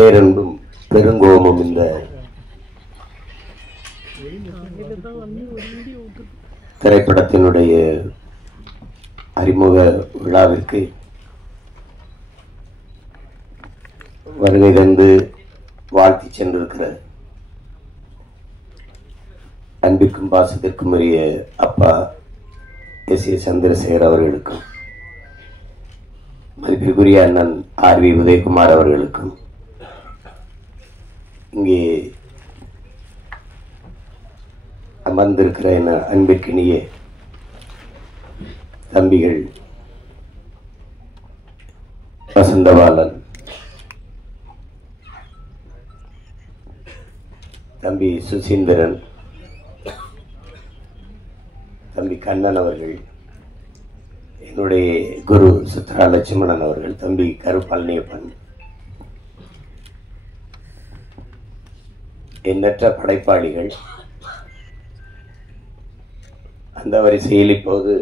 பேரன்பும் பெருங்கோபமும் இந்த திரைப்படத்தினுடைய அறிமுக விழாவிற்கு வருகை தந்து வாழ்த்தி சென்றிருக்கிற அன்பிற்கும் பாசத்திற்கும் உரிய அப்பா எஸ்.ஏ. சந்திரசேகர் அவர்களுக்கும் மதிப்பிற்குரிய அண்ணன் ஆர்.வி. உதயகுமார் அவர்களுக்கும் இங்கே அமர்ந்திருக்கிற என அன்பிற்கினிய தம்பிகள் வசந்தபாலன், தம்பி சுசீந்திரன், தம்பி கண்ணன் அவர்கள், என்னுடைய குரு சித்ரா லட்சுமணன் அவர்கள், தம்பி கருப்பழனியப்பன், எண்ணற்ற படைப்பாளிகள், அந்த வரிசையில் இப்போது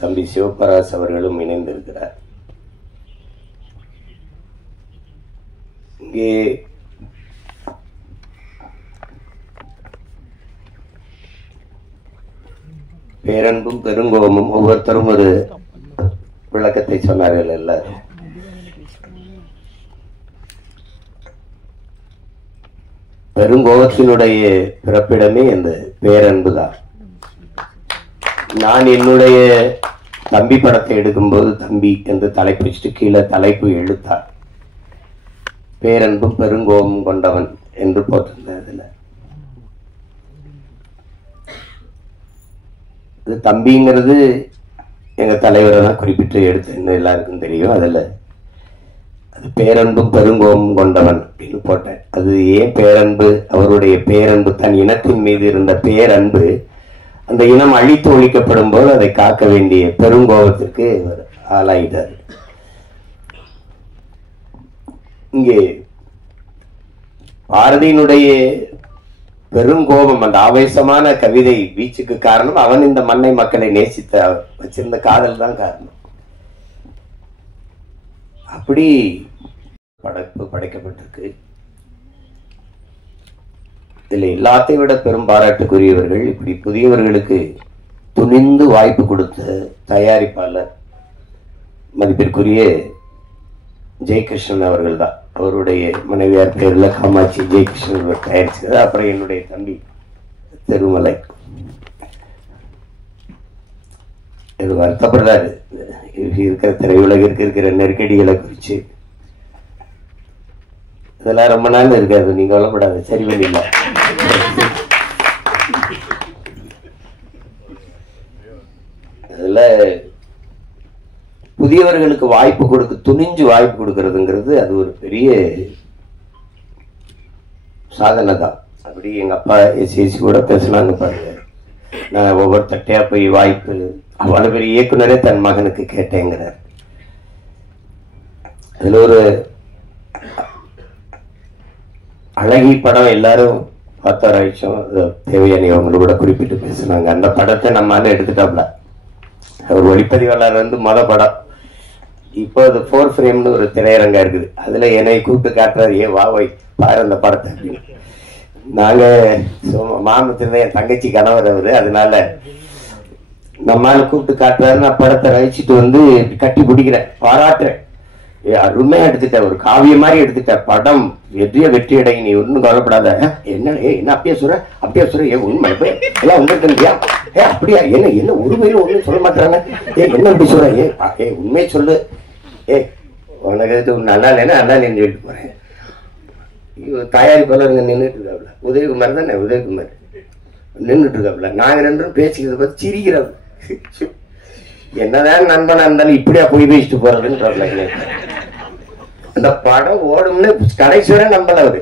தம்பி சிவபராஸ் அவர்களும் இணைந்திருக்கிறார். இங்கே பேரன்பும் பெருங்கோபமும் ஒவ்வொருத்தரும் ஒரு விளக்கத்தை சொன்னார்கள். எல்லாரும் பெருங்கோபத்தினுடைய பிறப்பிடமே இந்த பேரன்பு தான். நான் என்னுடைய தம்பி படத்தை எடுக்கும்போது தம்பி என்று தலைப்பு வச்சுட்டு கீழே தலைப்பு எழுத்தார் பேரன்பும் பெருங்கோபமும் கொண்டவன் என்று போட்டிருந்ததுல இது தம்பிங்கிறது எங்க தலைவரை தான் குறிப்பிட்டு எடுத்து எல்லாருக்கும் தெரியும். அதுல அது பேரன்பும் பெருங்கோபமும் கொண்டவன் அப்படின்னு போட்டேன். அது ஏன் பேரன்பு? அவருடைய பேரன்பு தன் இனத்தின் மீது இருந்த பேரன்பு அந்த இனம் அழித்து ஒழிக்கப்படும் போது அதை காக்க வேண்டிய பெருங்கோபத்திற்கு ஆளாயிட்டார். இங்கே பாரதியினுடைய பெருங்கோபம், அந்த ஆவேசமான கவிதை வீச்சுக்கு காரணம் அவன் இந்த மண்ணை மக்களை நேசித்த வச்சிருந்த காதல் தான் காரணம். அப்படி படைப்பு படைக்கப்பட்டிருக்கு. இதில் எல்லாத்தையும் விட பெரும் பாராட்டுக்குரியவர்கள் இப்படி புதியவர்களுக்கு துணிந்து வாய்ப்பு கொடுத்த தயாரிப்பாளர் மதிப்பிற்குரிய ஜெயகிருஷ்ணன் அவர்கள் தான். அவருடைய மனைவியார் பேரில் காமாட்சி ஜெயகிருஷ்ணன் தயாரிச்சது. அப்புறம் என்னுடைய தம்பி திருமலை இது வருத்தப்படுறாரு இருக்கிற திரையுலகிற்கு இருக்கிற நெருக்கடிகளை குறித்து. இதெல்லாம் ரொம்ப நாள் இருக்காது, நீங்க கொல்லப்படாது, சரி பண்ணிடல. அதுல புதியவர்களுக்கு வாய்ப்பு கொடுக்க துணிஞ்சு வாய்ப்பு கொடுக்கறதுங்கிறது அது ஒரு பெரிய சாதனை தான். அப்படி எங்க அப்பா எஸ்.ஏசி கூட பேசினாங்க பாருங்க. நான் ஒவ்வொரு தட்டையா போய் வாய்ப்பு, அவ்வளவு பெரிய இயக்குனரே தன் மகனுக்கு கேட்டேங்கிறார். அதுல ஒரு அழகி படம் எல்லாரும் பார்த்தாராய்ச்சோம். தேவையான அவங்களை கூட குறிப்பிட்டு பேசினாங்க. அந்த படத்தை நம்மளால எடுத்துட்டாப்ல. அவர் ஒளிப்பதிவாளர் வந்து படம். இப்போ அது 4 ஃப்ரேம்னு ஒரு திரையரங்கா இருக்குது. அதுல என்னை கூப்பிட்டு காட்டுறாரு, ஏ வா வை பாரு அந்த படத்தை அப்படின்னு. நாங்க மாமத்துல என் தங்கச்சி கணவர் அவரு, அதனால நம்மளால கூப்பிட்டு காட்டுறாரு. நான் படத்தை ரசிச்சுட்டு வந்து கட்டி பிடிக்கிறேன், பாராட்டுறேன். அருமையா எடுத்துட்ட, ஒரு காவிய மாதிரி எடுத்துட்ட, படம் வெற்றி அடை, நீ ஒன்னும் கவலைப்படாத. என்ன அப்படியே சொல்ற ஏன் உண்மை எல்லாம் வந்துருக்கியா? அப்படியா? என்ன உரிமையில ஒண்ணும் சொல்ல மாட்டாங்க. என்ன அப்படி சொல்ற? உண்மையை சொல்லு. உனக்கு நல்லா இல்லைன்னா நல்லா இல்லைன்னு சொல்லிட்டு போறேன். தயாரிப்பாளர் நின்றுட்டு இருக்காப்ல, உதயகுமார் தானே, உதயகுமார் நின்றுட்டு இருக்காப்ல. நாங்க ரெண்டும் பேசிக்கிறத பத்தி சிரிக்கிறோம். என்னதான் நண்பனா இருந்தாலும் இப்படியா போய் பேசிட்டு போறதுன்னு. அந்த படம் ஓடும்னு கடைசி வரை நம்பல அவரு.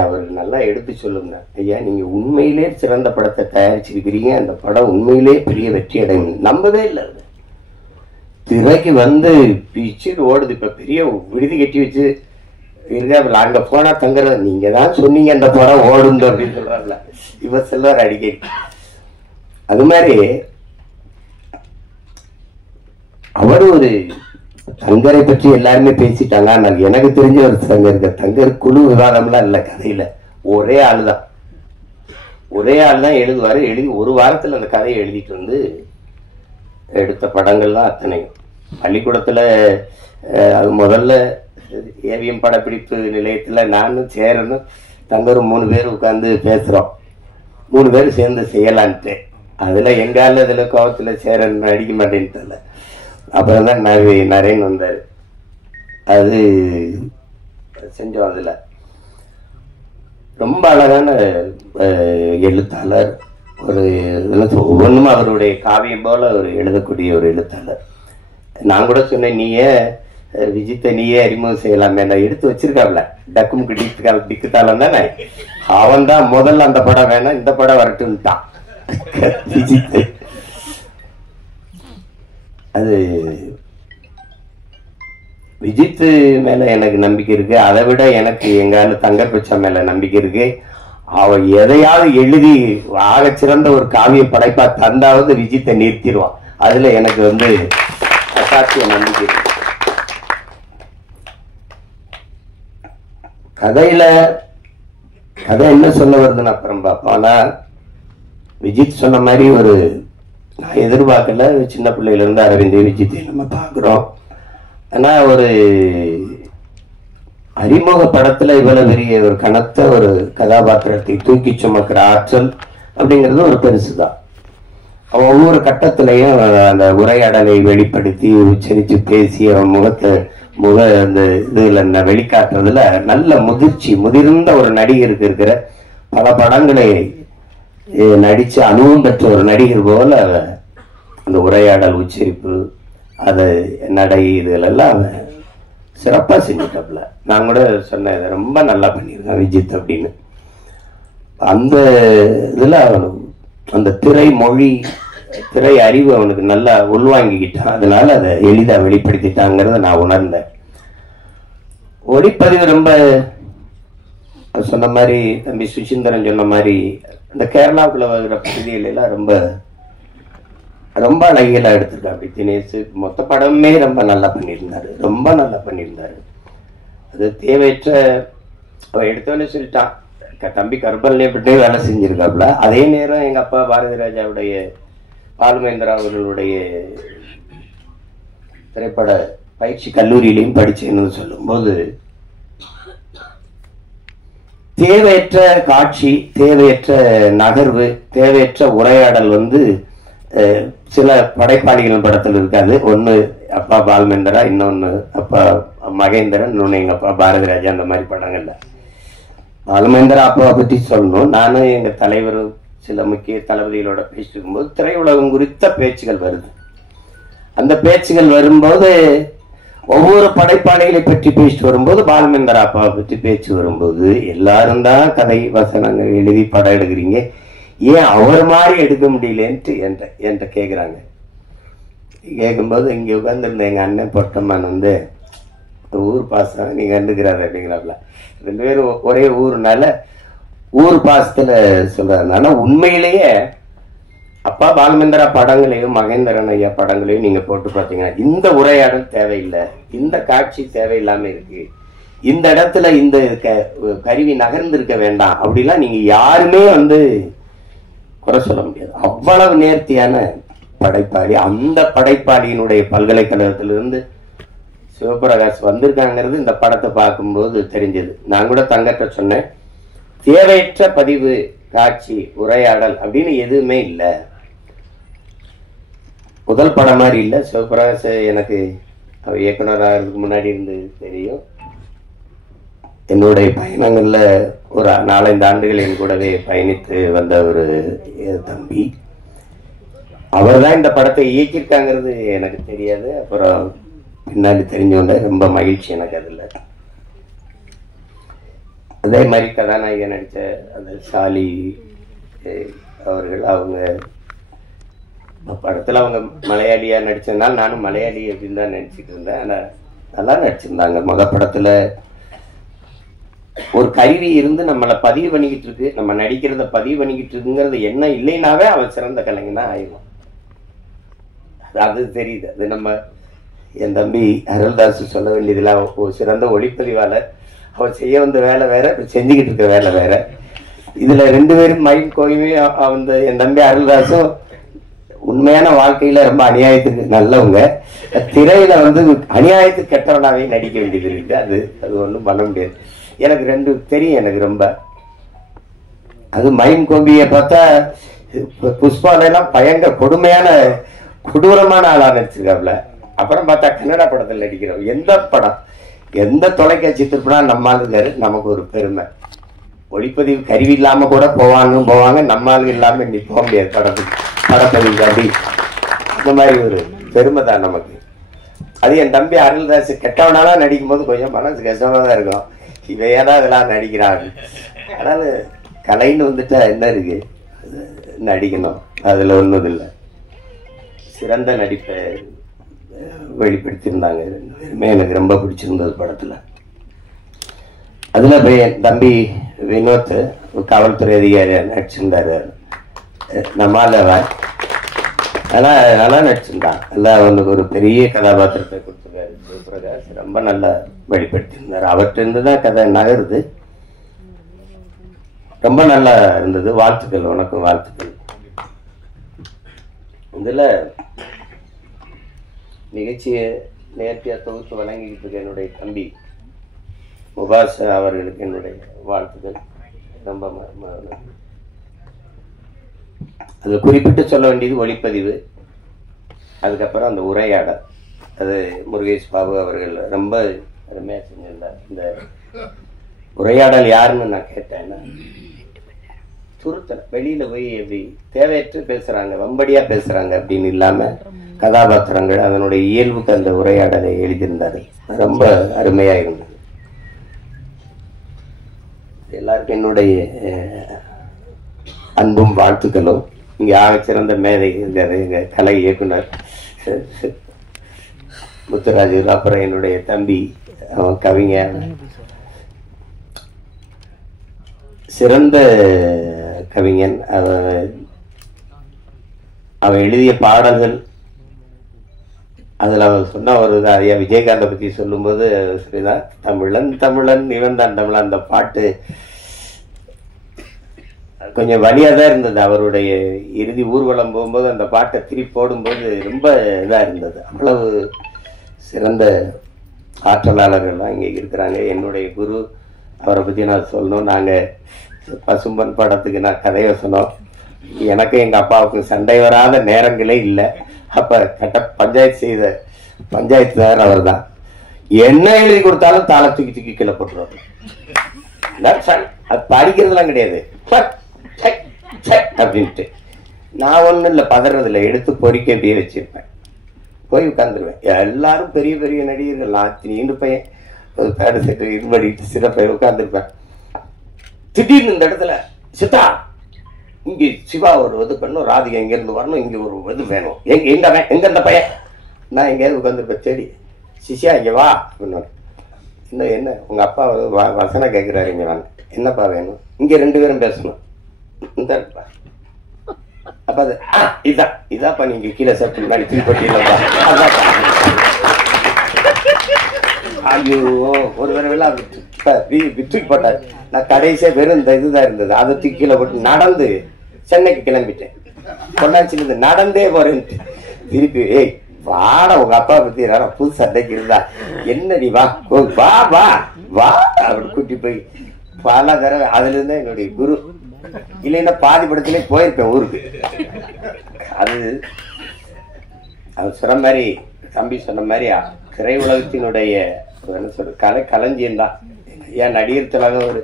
அவர் நல்லா எடுத்து சொல்லுங்க, ஐயா நீங்க உண்மையிலே சிறந்த படத்தை தயாரிச்சிருக்கிறீங்க, அந்த படம் உண்மையிலே பெரிய வெற்றி அடையும். நம்பவே இல்லை. திரைக்கு வந்து பிச்சு ஓடுது. இப்ப பெரிய விடுதி கட்டி வச்சு இருக்காப்புல, அங்க போனா தங்குறது. நீங்க தான் சொன்னீங்க அந்த படம் ஓடுங்க அப்படின்னு சொல்றாருல, இவ செல்வார் அடிக்கடி. அது மாதிரி அவர் ஒரு சங்கரை பற்றி எல்லாருமே பேசிட்டாங்க. ஆனால் எனக்கு தெரிஞ்ச ஒரு சங்கர் இருக்க. சங்கர் குழு விவாதம்லாம் இல்லை கதையில. ஒரே ஆள் தான் எழுதுவாரு. எழுதி ஒரு வாரத்தில் அந்த கதையை எழுதிட்டு வந்து எடுத்த படங்கள் தான் அத்தனையும். பள்ளிக்கூடத்துல அது முதல்ல ஏவிஎம் படப்பிடிப்பு நிலையத்துல நானும் சேரனும் தங்கரும் 3 பேர் உட்கார்ந்து பேசுறோம். 3 பேர் சேர்ந்து செய்யலான்ட்டு. அதுல எங்கால இதுல கோவத்துல சேரன் அடிக்க மாட்டேன்னு தெரியல. அப்புறம் தான் நரேன் வந்தார். அது செஞ்சோம். அதுல ரொம்ப அழகான எழுத்தாளர். ஒரு ஒவ்வொன்றும் அவருடைய காவியம் போல ஒரு எழுதக்கூடிய ஒரு எழுத்தாளர். நான் கூட சொன்னேன், நீயே விஜித்தை நீயே அறிமுகம் செய்யலாமே. நான் எடுத்து வச்சிருக்காப்ல டக்குமுக்கு டிக்குத்தாலும் தானே. அவன் தான் முதல்ல அந்த படம் வேணாம் இந்த படம் வரட்டும்ட்டான் விஜித்தை. அது விஜித் மேல எனக்கு நம்பிக்கை இருக்கு. அதை விட எனக்கு எங்கால தங்கர் பச்சா மேல நம்பிக்கை இருக்கு. அவன் எதையாவது எழுதி ஆக சிறந்த ஒரு காவிய படைப்பா தந்தாவது விஜித்தை நிறுத்திடுவான். அதுல எனக்கு அசாத்திய நம்பிக்கை இருக்கு. கதை என்ன சொல்ல வருதுன்னு அப்புறம் பார்ப்போம். ஆனா விஜித் சொன்ன மாதிரி நான் எதிர்பார்க்கல. சின்ன பிள்ளையில இருந்து அரவிந்த் விஜித்தை நம்ம பார்க்கிறோம். ஆனா ஒரு அறிமுக படத்துல இவ்வளவு பெரிய ஒரு கனத்த ஒரு கதாபாத்திரத்தை தூக்கி சுமக்கிற ஆற்றல் அப்படிங்கிறது ஒரு பெருசுதான். அவன் ஒவ்வொரு கட்டத்திலையும் அந்த உரையாடலை வெளிப்படுத்தி உச்சரித்து பேசி அவன் அந்த இதுல வெளிக்காட்டுறதுல நல்ல முதிர்ந்த ஒரு நடிகருக்கு இருக்கிற பல படங்களை நடிச்சு அனுபவம் பெற்ற ஒரு நடிகர் போல அந்த உரையாடல் உச்சரிப்பு அது நடை இதுலெல்லாம் சிறப்பா செஞ்சுட்டாப்ல. நான் கூட சொன்னேன், இதை ரொம்ப நல்லா பண்ணியிருக்கான் விஜித் அப்படின்னு. அந்த இதுல அந்த திரை மொழி திரை அறிவு அவனுக்கு நல்லா உள்வாங்கிக்கிட்டான். அதனால அதை எளிதா வெளிப்படுத்திட்டாங்கிறத நான் உணர்ந்தேன். ஒளிப்பதிவு ரொம்ப சொன்ன மாதிரி தம்பி சுசீந்திரன் சொன்ன மாதிரி இந்த கேரளாவுக்குள்ள வருகிற பகுதிகள் எல்லாம் ரொம்ப ரொம்ப அழகியெல்லாம் எடுத்திருக்கா. அப்படி தினேஷ் மொத்த படமே ரொம்ப நல்லா பண்ணியிருந்தாரு. அது தேவையற்ற அவ எடுத்தோன்னு சொல்லிட்டான். தம்பி கர்பல்லே வேலை செஞ்சிருக்காப்புல. அதே நேரம் எங்க அப்பா பாரதி ராஜாவுடைய பாலுமேந்திரா அவர்களுடைய திரைப்பட பயிற்சி கல்லூரியிலையும் படிச்சேன்னு சொல்லும்போது தேவையற்ற காட்சி, தேவையற்ற நகர்வு, தேவையற்ற உரையாடல் சில படைப்பாளிகள் படத்தில் இருக்காது. ஒண்ணு அப்பா பாலுமேந்திரா, இன்னொன்னு அப்பா மகேந்திரன், இன்னொன்னு எங்க அப்பா பாரதி ராஜா. அந்த மாதிரி படங்கள்ல பாலுமேந்திரா அப்பாவை பற்றி சொல்லணும். நானும் எங்க தலைவர் சில முக்கிய தளபதிகளோட பேசிட்டு இருக்கும்போது திரையுலகம் குறித்த பேச்சுகள் வருது. அந்த பேச்சுகள் வரும்போது ஒவ்வொரு படைப்பாளிகளை பற்றி பேசிட்டு வரும்போது பாலுமேந்திரா அப்பாவை பற்றி பேச்சு வரும்போது எல்லாரும் தான் கதை வசனங்கள் எழுதி படம் எடுக்கிறீங்க, ஏன் அவர் மாதிரி எடுக்க முடியலன்ட்டு என்கிட்ட கேட்குறாங்க. கேட்கும்போது இங்கே உட்காந்துருந்த எங்கள் அண்ணன் பொட்டம்மான் ஊர் பாசம் நீ கண்டுக்கிறாரு அப்படிங்கிறாப்ல. 2 பேரும் ஒரே ஊர்னால ஊர் பாசத்துல சொல்றாரு. ஆனா உண்மையிலேயே அப்பா பாலுமேந்திரா படங்களையும் மகேந்திரன் ஐயா படங்களையும் நீங்க போட்டு பார்த்தீங்கன்னா இந்த உரையாடல் தேவையில்லை, இந்த காட்சி தேவையில்லாம இருக்கு, இந்த இடத்துல இந்த கருவி நகர்ந்திருக்க வேண்டாம் அப்படிலாம் நீங்க யாருமே குறை சொல்ல முடியாது. அவ்வளவு நேர்த்தியான படைப்பாளி. அந்த படைப்பாளியினுடைய பல்கலைக்கழகத்திலிருந்து சிவபிரகாஷ் வந்திருக்காங்கிறது இந்த படத்தை பார்க்கும்போது தெரிஞ்சது. நான் கூட தங்கட்ட சொன்னேன், தேவையற்ற பதிவு, காட்சி, உரையாடல் அப்படின்னு எதுவுமே இல்லை. முதல் படம் மாதிரி இல்லை. சிவபிரகாஷ் எனக்கு இயக்குனராகிறதுக்கு முன்னாடி இருந்து தெரியும். என்னுடைய பயணங்கள்ல ஒரு 4-5 ஆண்டுகள் என் கூடவே பயணித்து வந்த ஒரு தம்பி. அவர் தான் இந்த படத்தை இயக்கியிருக்காங்கிறது எனக்கு தெரியாது. அப்புறம் பின்னாடி தெரிஞ்சவங்க ரொம்ப மகிழ்ச்சி எனக்கு. அதில் அதே மாதிரி கதாநாயகன் நடித்த அந்த ஷாலி அவர்கள், அவங்க படத்தில் அவங்க மலையாளியா நடிச்சதுனால நானும் மலையாளி அப்படின்னு தான் நினச்சிட்டு இருந்தேன். ஆனால் நல்லா நடிச்சிருந்தாங்க. படத்தில் ஒரு கருவி இருந்து நம்மளை பதிவு பண்ணிக்கிட்டு இருக்கு, நம்ம நடிக்கிறத பதிவு பண்ணிக்கிட்டு இருக்குங்கிறது என்ன இல்லைனாவே அவன் சிறந்த கலைஞனா ஆயிடும். அது தெரியுது. அது நம்ம என் தம்பி அருள்தாஸ் சொல்ல வேண்டியதில்லை. ஒரு சிறந்த ஒளிப்பதிவாளர். அவர் செய்ய வந்த வேலை வேற, செஞ்சுக்கிட்டு இருக்க வேலை வேற. இதுல 2 பேரும் மைண்ட் கோயுமே வந்து என் தம்பி அருள்தாஸும் உண்மையான வாழ்க்கையில ரொம்ப அநியாயத்துக்கு நல்லவங்க, திரையில வந்து அநியாயத்துக்கு கெட்டவனாவே நடிக்க வேண்டியது இருக்கு. அது ஒன்றும் பண்ண முடியாது. எனக்கு 2 தெரியும். எனக்கு ரொம்ப அது மைம் கோபியை பார்த்தா புஷ்பாலாம் பயங்கர கொடுமையான கொடூரமான ஆளா நடிச்சிருக்காப்ல. அப்புறம் பார்த்தா கன்னடா படத்தில் நடிக்கிறோம். எந்த படம், எந்த தொலைக்காட்சி திருப்பினா நம்மளுக்கு நமக்கு ஒரு பெருமை. ஒளிப்பதிவு கருவி இல்லாம கூட போவாங்க, நம்மளுக்கு இல்லாம நீ போக முடியாது படப்பதிவு அப்படி. இந்த மாதிரி ஒரு பெருமை தான் நமக்கு. அது என் தம்பி அருள்தாஸ் கெட்டவனாலாம் நடிக்கும் போது கொஞ்சம் மனசு கஷ்டமா தான் இருக்கும். இவையதான் இதெல்லாம் நடிக்கிறாங்க. அதனால கலைன்னு வந்துட்டா என்ன இருக்கு, நடிக்கணும், அதுல ஒன்றும் இல்லை. சிறந்த நடிப்பை வெளிப்படுத்தியிருந்தாங்க 2 பேருமே. எனக்கு ரொம்ப பிடிச்சிருந்தது படத்துல. அதுல போய் என் தம்பி வினோத் காவல்துறை அதிகாரியா நடிச்சிருந்தாரு. நம்மால நல்லா நடிச்சிருந்தான். நல்லா அவனுக்கு ஒரு பெரிய கதாபாத்திரத்தை கொடுத்துருக்காரு சிவபிரகாஷ். ரொம்ப நல்லா வெளிப்படுத்தியிருந்தாரு. அவர்கிட்ட இருந்துதான் கதை நகருது. ரொம்ப நல்லா இருந்தது. வாழ்த்துக்கள், உனக்கும் வாழ்த்துக்கள். இதுல நிகழ்ச்சியை நேர்த்தியா தொகுத்து வழங்கிக்கிட்டு இருக்க என்னுடைய தம்பி முபாஸ் அவர்களுக்கு என்னுடைய வாழ்த்துக்கள். ரொம்ப அது குறிப்பிட்டு சொல்ல வேண்டியது ஒளிப்பதிவு, அதுக்கப்புறம் அந்த உரையாடல். அது முருகேஷ் பாபு அவர்கள் ரொம்ப அருமையாக செஞ்சிருந்தார். இந்த உரையாடல் யாருன்னு நான் கேட்டேன்னா, துருத்தல் வெளியில போய் எப்படி தேவையற்று பேசுறாங்க, வம்படியா பேசுறாங்க அப்படின்னு இல்லாம கதாபாத்திரங்கள் அதனுடைய இயல்புக்கு அந்த உரையாடலை எழுதியிருந்தாரு. ரொம்ப அருமையா இருந்தது. எல்லாருக்கும் என்னுடைய அன்பும் வாழ்த்துக்களும். இங்க ஆகச்சிறந்த மேதை எங்க கலை இயக்குனர் முத்துராஜு, அப்புறம் என்னுடைய தம்பி அவன் கவிஞர், சிறந்த கவிஞன். அவன் எழுதிய பாடல்கள், அதில் அவன் சொன்ன ஒரு ஐயா விஜயகாந்தை பற்றி சொல்லும்போது சரிதான், தமிழன் இவன் தான் தமிழன். அந்த பாட்டு கொஞ்சம் வலியாக தான் இருந்தது. அவருடைய இறுதி ஊர்வலம் போகும்போது அந்த பாட்டை திருப்பி போடும்போது ரொம்ப இதாக இருந்தது. அவ்வளவு சிறந்த ஆற்றலாளர்கள்லாம் இங்கே இருக்கிறாங்க. என்னுடைய குரு, அவரை பற்றி நான் சொல்லணும். நாங்கள் பசும்பன் படத்துக்கு நான் கதையை சொன்னோம். எனக்கு எங்கள் அப்பாவுக்கும் சண்டை வராத நேரங்களே இல்லை. அப்போ பஞ்சாயத்து செய்த பஞ்சாயத்துதார் அவர் தான். என்ன எழுதி கொடுத்தாலும் தாளை தூக்கி கீழே போட்டுருவாங்க. அது படிக்கிறதுலாம் கிடையாது அப்படின்ட்டு. நான் ஒன்றும் இல்லை, பதறதில்லை, எடுத்து பொறிக்க அப்படியே வச்சிருப்பேன், போய் உட்காந்துருவேன். எல்லாரும் பெரிய பெரிய நடிகர்கள், நான் நீண்டு பையன் ஒரு பேடு செட்டு இருபடிட்டு சிறப்பை உட்காந்துருப்பேன். திடீர்னு இந்த இடத்துல சித்தா இங்கே சிவா ஒரு இது பண்ணும், ராதிகா இங்கேருந்து வரணும், இங்கே ஒரு இது வேணும், எங்க அந்த பையன். நான் எங்கேயாவது உட்காந்துருப்பேன். சரி சிஷியா இங்கே வா அப்படின்னு. இன்னும் என்ன உங்கள் அப்பா வசனம் கேட்குறாரு, இங்கே வாங்க, என்னப்பா வேணும், இங்கே 2 பேரும் பேசணும். இந்த அப்போ அது இதாப்பா நீங்கள் கீழே சேர்த்து முன்னாடி தூக்கிப்பட்டியிலப்பா. ஐயோ ஒரு தடவை தூக்கி போட்டாரு. நான் கடைசியா வெறும் இந்த இதுதான் இருந்தது, அதை தூக்கி கீழே போட்டு நடந்து சென்னைக்கு கிளம்பிட்டேன். பொள்ளாச்சியிலிருந்து நடந்தே போறேன்ட்டு திருப்பி, ஏய் வாட உங்க அப்பா பத்தி புது சண்டைக்கு இருந்தா என்ன, நீ வா வா வா வா அப்படி கூட்டி போய் பல தடவை. அதுல இருந்தா என்னுடைய குரு. இல்லைன்னா பாதி படத்திலே போயிருப்பேன் ஊருக்கு. அது அவர் சொன்ன மாதிரி, தம்பி சொன்ன மாதிரி திரை உலகத்தினுடைய என்ன சொல்ற களஞ்சியம் தான். ஏன் நடிகர் திலகம் ஒரு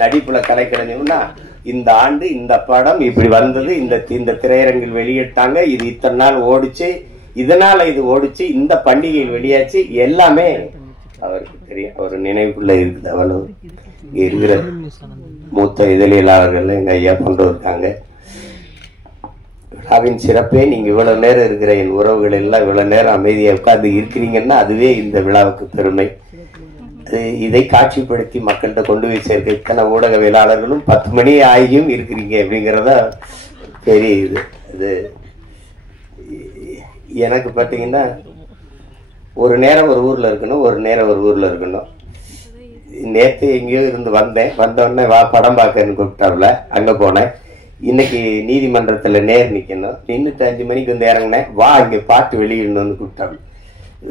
நடிப்புல கலை களஞ்சியம்னா, இந்த ஆண்டு இந்த படம் இப்படி வந்தது, இந்த திரையரங்கில் வெளியிட்டாங்க, இது இத்தனை நாள் ஓடிச்சு, இதனால இது ஓடிச்சு, இந்த பண்டிகையில் வெளியாச்சு, எல்லாமே அவருக்கு தெரியும். அவர் நினைவுக்குள்ள இருக்குது. அவ்வளவு இருக்கிற மூத்த இதழியலாளர்கள் எங்க ஐயா கொண்டு இருக்காங்க. விழாவின் சிறப்பே நீங்க இவ்வளவு நேரம் இருக்கிற என் உறவுகள் எல்லாம் இவ்வளவு நேரம் அமைதியா உட்கார்ந்து இருக்கிறீங்கன்னா அதுவே இந்த விழாவுக்கு பெருமை. இதை காட்சிப்படுத்தி மக்கள்கிட்ட கொண்டு போய் சேர்க்க இத்தனை ஊடகவியலாளர்களும் 10 மணி ஆகியும் இருக்கிறீங்க அப்படிங்கிறத பெரிய இது. எனக்கு பார்த்தீங்கன்னா ஒரு நேரம் ஒரு ஊர்ல இருக்கணும், ஒரு நேரம் ஒரு ஊர்ல இருக்கணும். நேற்று எங்கேயோ இருந்து வந்தோடனே வா படம் பார்க்கன்னு கூப்பிட்டாருல, அங்க போனேன். இன்னைக்கு நீதிமன்றத்துல நேர் நிக்கணும், நின்றுட்டு 5 மணிக்கு வந்து இறங்கினேன். வா இங்க பாட்டு வெளியிடணும்னு கூப்பிட்டாரு.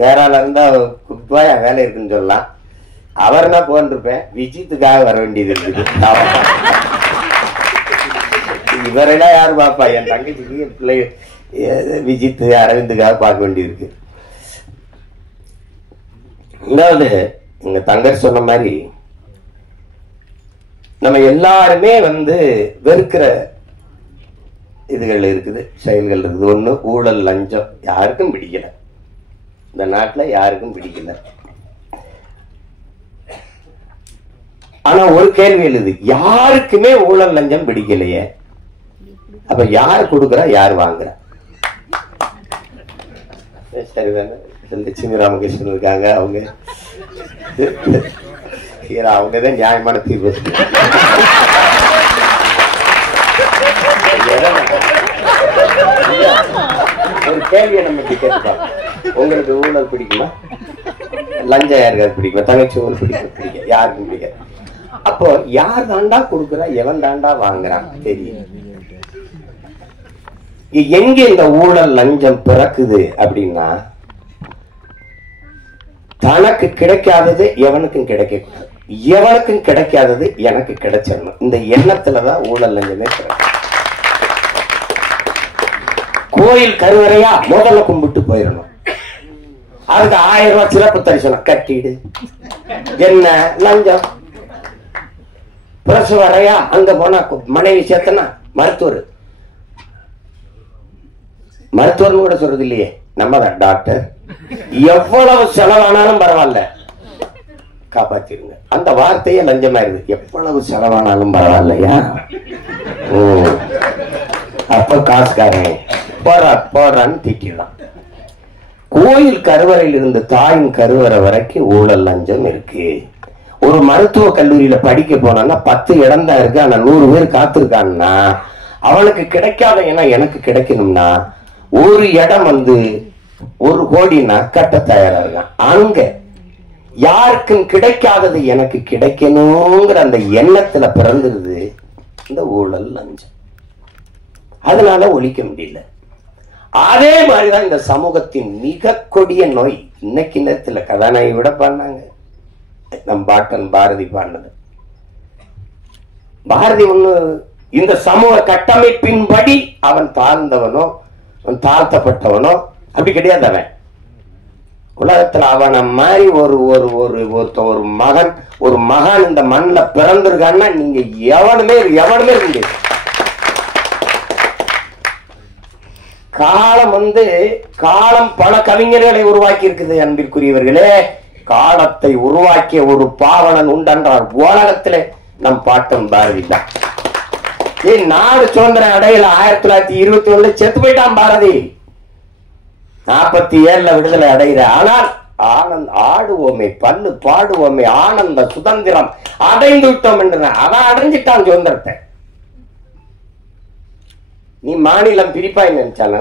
வேற ஆளா இருந்தா கூப்பிட்டுவா என் வேலை இருக்குன்னு சொல்லலாம். அவர்னா போன்றிருப்பேன், விஜித்துக்காக வர வேண்டியது இருக்குது. இவரெல்லாம் யாரு பாப்பா? என் தங்கச்சிக்கு பிள்ளை விஜித் அரவிந்துக்காக பார்க்க வேண்டியிருக்கு. அதாவது எங்க தங்கர் சொன்ன மாதிரி நம்ம எல்லாருமே வெறுக்கிற இதுகள் இருக்குது, செயல்கள் இருக்குது. ஒண்ணு ஊழல், லஞ்சம். யாருக்கும் பிடிக்கல, இந்த நாட்டுல யாருக்கும் பிடிக்கல. ஆனா ஒரு கேள்வி எழுது, யாருக்குமே ஊழல் லஞ்சம் பிடிக்கலையே, அப்ப யார் கொடுக்குறா, யார் வாங்குறா? சரிதானே? லட்சுமி ராமகிருஷ்ணன் இருக்காங்க, அவங்கதான் நியாயமான தீர்வு. ஒரு கேள்வியை நம்ம கேட்கலாம், உங்களுக்கு ஊழல் பிடிக்குமா, லஞ்சம் யாருக்காவது பிடிக்குமா? தங்கச்சி ஊழல் பிடிக்க யாருக்கும் பிடிக்காது. அப்போ யார் தாண்டா கொடுக்குறா, எவன் தாண்டா வாங்குறான் தெரியும். எங்க இந்த ஊழல் லஞ்சம் பிறக்குது அப்படின்னா, தனக்கு கிடைக்காதது எவனுக்கும் கிடைக்க, எவனுக்கும் கிடைக்காதது எனக்கு கிடைச்சிடணும். இந்த எண்ணத்துலதான் ஊழல் லஞ்சமே பிறகு. கோயில் கருவறையா முதல்ல கும்பிட்டு போயிடணும், அதுக்கு 1000 ரூபாய் சிறப்பு தரிசனம் கட்டிடு. என்ன லஞ்சம்? பிரசவ அறையா, அங்க போனா மனைவி சேர்த்தனா மருத்துவர்னு கூட சொல்றது இல்லையே, நம்ம தான் டாக்டர். எவ்வளவு செலவானாலும் பரவாயில்ல, காப்பாத்திருங்க. அந்த வார்த்தையே லஞ்சமாயிருது. எவ்வளவு செலவானாலும் பரவாயில்லையா, அப்ப காசுக்காரன் போடுறான்னு திட்டிடலாம். கோயில் கருவறையில் இருந்து தாயின் கருவறை வரைக்கும் ஊழல் லஞ்சம் இருக்கு. ஒரு மருத்துவ கல்லூரியில படிக்க போனா 10 இடம் தான் இருக்கு, ஆனா 100 பேர் காத்திருக்கான்னா அவனுக்கு கிடைக்காத இடம் எனக்கு கிடைக்கணும்னா ஒரு இடம் 1 கோடினா கட்ட தயாரா இருக்கான். அங்க யாருக்கும் கிடைக்காதது எனக்கு கிடைக்கணுங்கிற அந்த எண்ணத்துல பிறந்துருது இந்த ஊழல் லஞ்சம். அதனால ஒழிக்க முடியல. அதே மாதிரிதான் இந்த சமூகத்தின் மிக கொடிய நோய். இன்னைக்கு நேரத்துல கதாநாயகி விட பண்ணாங்க, நம் பாட்டன் பாரதி பாடினது. பாரதி இந்த சமூக கட்டமைப்பின்படி அவன் தாழ்ந்தவனோ அவன் தாழ்த்தப்பட்டவனோ அப்படி கிடையாது. அவன் உலகத்துல அவனை மாதிரி ஒரு மகன் இந்த மண்ணில் பிறந்திருக்கான்னா நீங்க எவனுமே முடியாது. காலம் பல கவிஞர்களை உருவாக்கி இருக்குது அன்பிற்குரியவர்களே. காலத்தை உருவாக்கிய ஒரு பாவலன் உண்டென்றார் உலகத்திலே நம் பாட்டன் பாரதி தான். நாடு சுதந்திரம் அடையில 1921 செத்து போயிட்டான் பாரதி. 47 விடுதலை அடைகிற. ஆனால் ஆடுவோமே, பல்லு பாடுவோமே, ஆனந்த சுதந்திரம் அடைந்து விட்டோம் என்று அவன் அடைஞ்சிட்டான் சுதந்திரத்தை. நீ மாநிலம் பிரிப்பாய் நினைச்சான,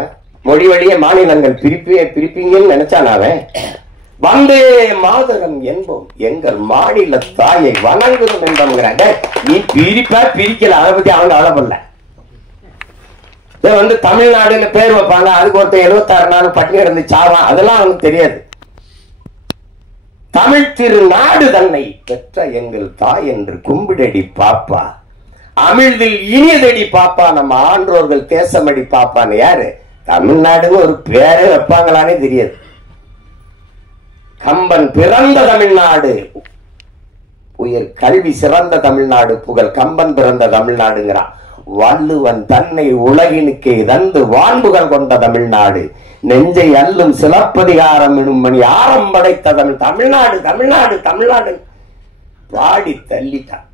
மொழி வழியே மாநிலங்கள் பிரிப்பீங்கன்னு நினைச்சான். அவன் வந்தே மாதரம் என்போம், எங்கள் மாநில தாயை வணங்குறோம் என்போங்கிறாங்க. நீ பிரிக்கல, அதை பத்தி அவங்க அளவில்ல. தமிழ்நாடுன்னு பேர் வைப்பாங்க, அதுக்கு ஒருத்தர் 76 நாள் பட்டினி கிடந்து சாவான், அதெல்லாம் அவனுக்கு தெரியாது. தமிழ் திருநாடு தன்னை பெற்ற எங்கள் தாய் என்று கும்பிடடி பாப்பா, அமிழ்தில் இனியதடி பாப்பா, நம்ம ஆன்றோர்கள் தேசமடி பாப்பான்னு. யாரு? தமிழ்நாடுன்னு ஒரு பேரே வைப்பாங்களானே தெரியாது. கம்பன் பிறந்த தமிழ்நாடு, உயர் கல்வி சிறந்த தமிழ்நாடு, புகழ் கம்பன் பிறந்த தமிழ்நாடுங்கிறான். வள்ளுவன் தன்னை உலகினுக்கே தந்து வான்புகள் கொண்ட தமிழ்நாடு, நெஞ்சை அல்லும் சிலப்பதிகாரம் எனும் மணி ஆரம் படைத்த தமிழ்நாடு தமிழ்நாடு தமிழ்நாடு பாடி தள்ளிட்டான்.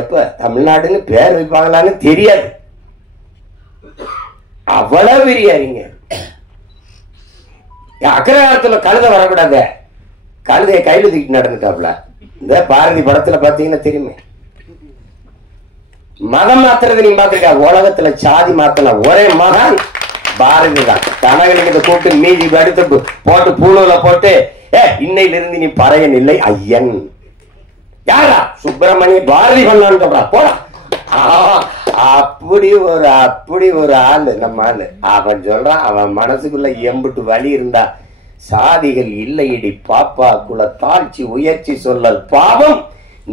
எப்ப தமிழ்நாடுன்னு பேர் வைப்பாங்களான்னு தெரியாது. அவ்வளவு பெரியாரிங்க. அக்கரகாலத்துல கழுதை வரக்கூடாது, கழுதைய கையில தூக்கிட்டு நடந்துட்டாப்ல. இந்த பாரதி படத்துல பாத்தீங்கன்னா தெரியுமே. மதம் மாத்துறது நீங்க பாத்துருக்கா? உலகத்துல சாதி மாத்தல ஒரே மகான் பாரதி தான் கனகலிங்கத்தை கூப்பிட்டு மீதி எடுத்து போட்டு பூணூல போட்டு இன்னையிலிருந்து நீ பறையன் இல்லை ஐயன். யாரா? சுப்பிரமணிய பாரதி பண்ணான்னு சொல்றா போடா. அப்படி ஒரு ஆளு நம்ம ஆளு. அவன் சொல்றான், அவன் மனசுக்குள்ள எம்பிட்டு வலி இருந்தா, சாதிகள் இல்லையடி பாப்பா, குல தாழ்ச்சி உயர்ச்சி சொல்லல் பாவம்,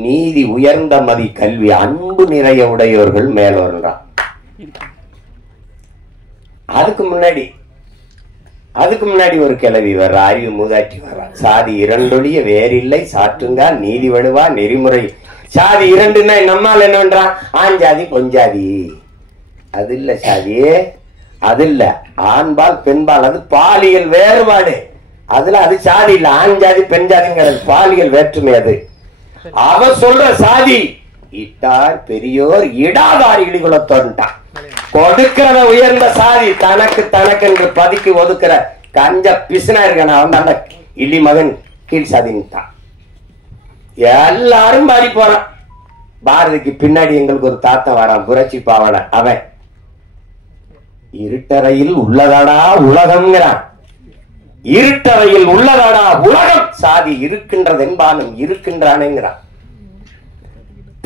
நீதி உயர்ந்த மதி கல்வி அன்பு நிறைய உடையோர்கள் மேலோர்றான். அதுக்கு முன்னாடி ஒரு கிளவி வர்ற, அறிவு மூதாட்டி வர்றா. சாதி இரண்டொழிய வேறில்லை சாற்றுங்கா நீதி வடுவா நெறிமுறை. சாதி இரண்டுன்னா நம்மால் என்ன பண்றான்? ஆண்ஜாதி பொஞ்சாதி. அது இல்ல சாதியே, அது இல்ல. ஆண்பால் பெண்பால், அது பாலியல் வேறுபாடு. அதுல அது சாதி இல்ல. ஆண் ஜாதி பெண் ஜாதிங்கிறது பாலியல் வேற்றுமை. அது அவ சொல்ற சாதி இட்டார் பெரியோர் இடாதார் இழிகுலத்தோன்ட்டான். கொடுக்கிற உயர்ந்த சாதி தனக்கு என்று பதுக்கி ஒதுக்குற கஞ்ச பிசுனா இருக்கான அவன் அந்த இழி மகன் கீழ் சாதின்ட்டான். எல்லாரும் மாறி போறான். பாரதிக்கு பின்னாடி எங்களுக்கு ஒரு தாத்தா வரான், புரட்சி பாவன. அவன் இருட்டறையில் உள்ளதாடா உலகம்ங்கிறான். இருட்டறையில் உள்ளதாடா உலகம், சாதி இருக்கின்றது என்பானும் இருக்கின்றானேங்கிறான்.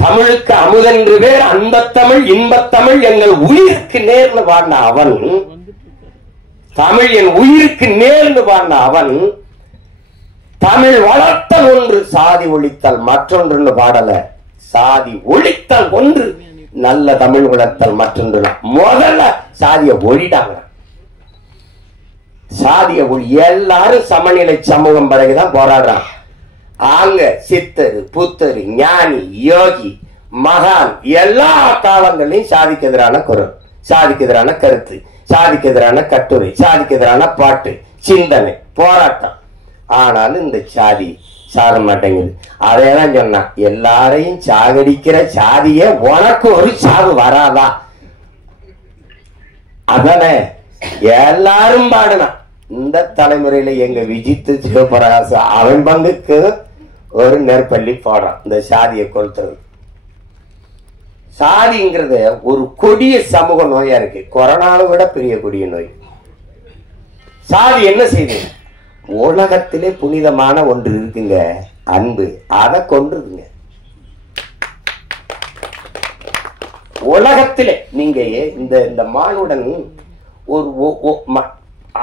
தமிழுக்கு அமுதென்று பேர், அன்பத்தமிழ் இன்பத்தமிழ் எங்கள் உயிருக்கு நேர்ந்து பாடின அவன், தமிழ் என் உயிருக்கு நேர்ந்து பாடின அவன், தமிழ் வளர்த்தல் ஒன்று சாதி ஒழித்தல் மற்றொன்று பாடல. சாதி ஒழித்தல் ஒன்று, நல்ல தமிழ் வளர்த்தல் மற்றொன்று. முதல்ல சாதிய ஒழிடாங்க. சாதிய ஒளி எல்லாரும் சமநிலை சமூகம் பிறகுதான் போராடுறான். ஆங்க சித்தரு புத்தரு ஞானி யோகி மகான் எல்லா காலங்களையும் சாதிக்கு எதிரான குரல், சாதிக்கு எதிரான கருத்து, சாதிக்கு எதிரான கட்டுரை, சாதிக்கு எதிரான பாட்டு, சிந்தனை, போராட்டம். ஆனாலும் இந்த சாதி சாக மாட்டேங்குது. அதையெல்லாம் சொன்னா, எல்லாரையும் சாகடிக்கிற சாதிய உனக்கு ஒரு சாவு வராதா? அதானே எல்லாரும் பாடுனா. இந்த தலைமுறையில எங்க விஜித்து சிவபிரகாச அவன் பங்குக்கு ஒரு நெற்பள்ளி போடுறான் இந்த சாதியை கொளுத்துறது. சாதிங்கிறது ஒரு கொடிய சமூக நோயா இருக்கு, கொரோனாவை விட பெரிய கொடிய நோய். சாதி என்ன செய்யுது? உலகத்திலே புனிதமான ஒன்று இருக்குங்க, அன்பு. அதை கொன்றுதுங்க. உலகத்திலே நீங்க இந்த மானுடன் ஒரு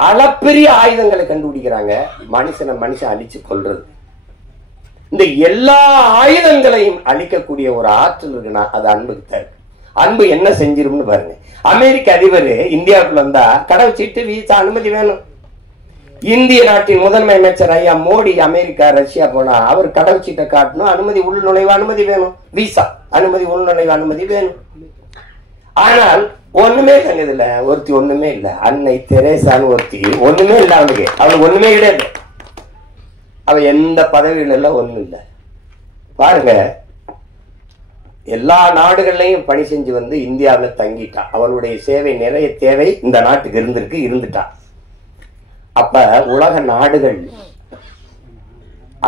அளப்பெரிய ஆயுதங்களை கண்டுபிடிக்கிறாங்க, மனுஷன் அழிச்சு கொள்றது. இந்த எல்லா ஆயுதங்களையும் அழிக்கக்கூடிய ஒரு ஆற்றல் இருக்குன்னா அது அன்புக்கு தான். அன்பு என்ன செஞ்சிரும்னு பாருங்க. அமெரிக்க அதிபர் இந்தியாவுக்குள்ள வந்தா கடை வச்சுட்டு வீசா அனுமதி வேணும். இந்திய நாட்டின் முதன்மை அமைச்சர் ஐயா மோடி அமெரிக்கா ரஷ்யா போனா அவர் கடை வச்சுட்ட காட்டணும், அனுமதி உள் நுழைவு அனுமதி வேணும், வீசா அனுமதி உள் நுழைவு அனுமதி வேணும். ஆனால் ஒண்ணுமே கண்டதில்ல, ஒருத்தி ஒண்ணுமே இல்ல. அன்னை தெரேசான்னு ஒருத்தி ஒண்ணுமே இல்ல, அவளுக்கு ஒண்ணுமே கிடையாது. அவ எந்த பதவியில எல்லாம் ஒண்ணும் இல்லை. பாருங்க, எல்லா நாடுகள்லையும் பணி செஞ்சு வந்து இந்தியாவில் தங்கிட்டா. அவளுடைய சேவை நிறைய தேவை இந்த நாட்டுக்கு இருந்துட்டா. அப்ப உலக நாடுகள்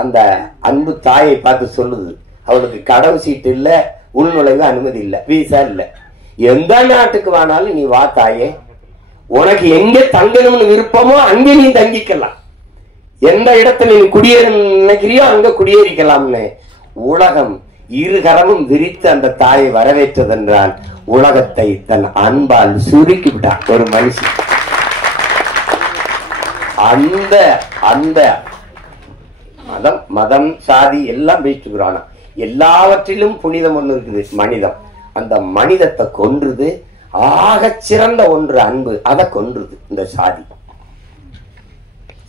அந்த அன்பு தாயை பார்த்து சொல்லுது, அவளுக்கு கடவு சீட்டு இல்ல, உள்நுழைவு அனுமதி இல்ல, வீசா இல்ல. எந்த நாட்டுக்கு வேணாலும் நீ வா தாயே, உனக்கு எங்க தங்கணும்னு விருப்பமோ அங்கே நீ தங்கிக்கலாம், எந்த இடத்துல நீ குடியேற நினைக்கிறியோ அங்க குடியேறிக்கலாம்னு உலகம் இருகரமும் விரித்து அந்த தாயை வரவேற்றதென்றால் உலகத்தை தன் அன்பால் சுருக்கி விட்டான் ஒரு மனுஷன். அந்த அந்த மதம் சாதி எல்லாம் பேசிட்டுக்கிறான். எல்லாவற்றிலும் புனிதம் ஒண்ணு இருக்குது, மனிதம். அந்த மனிதத்தை கொன்றுது. ஆக சிறந்த ஒன்று அன்பு, அதை கொன்றுது இந்த சாதி.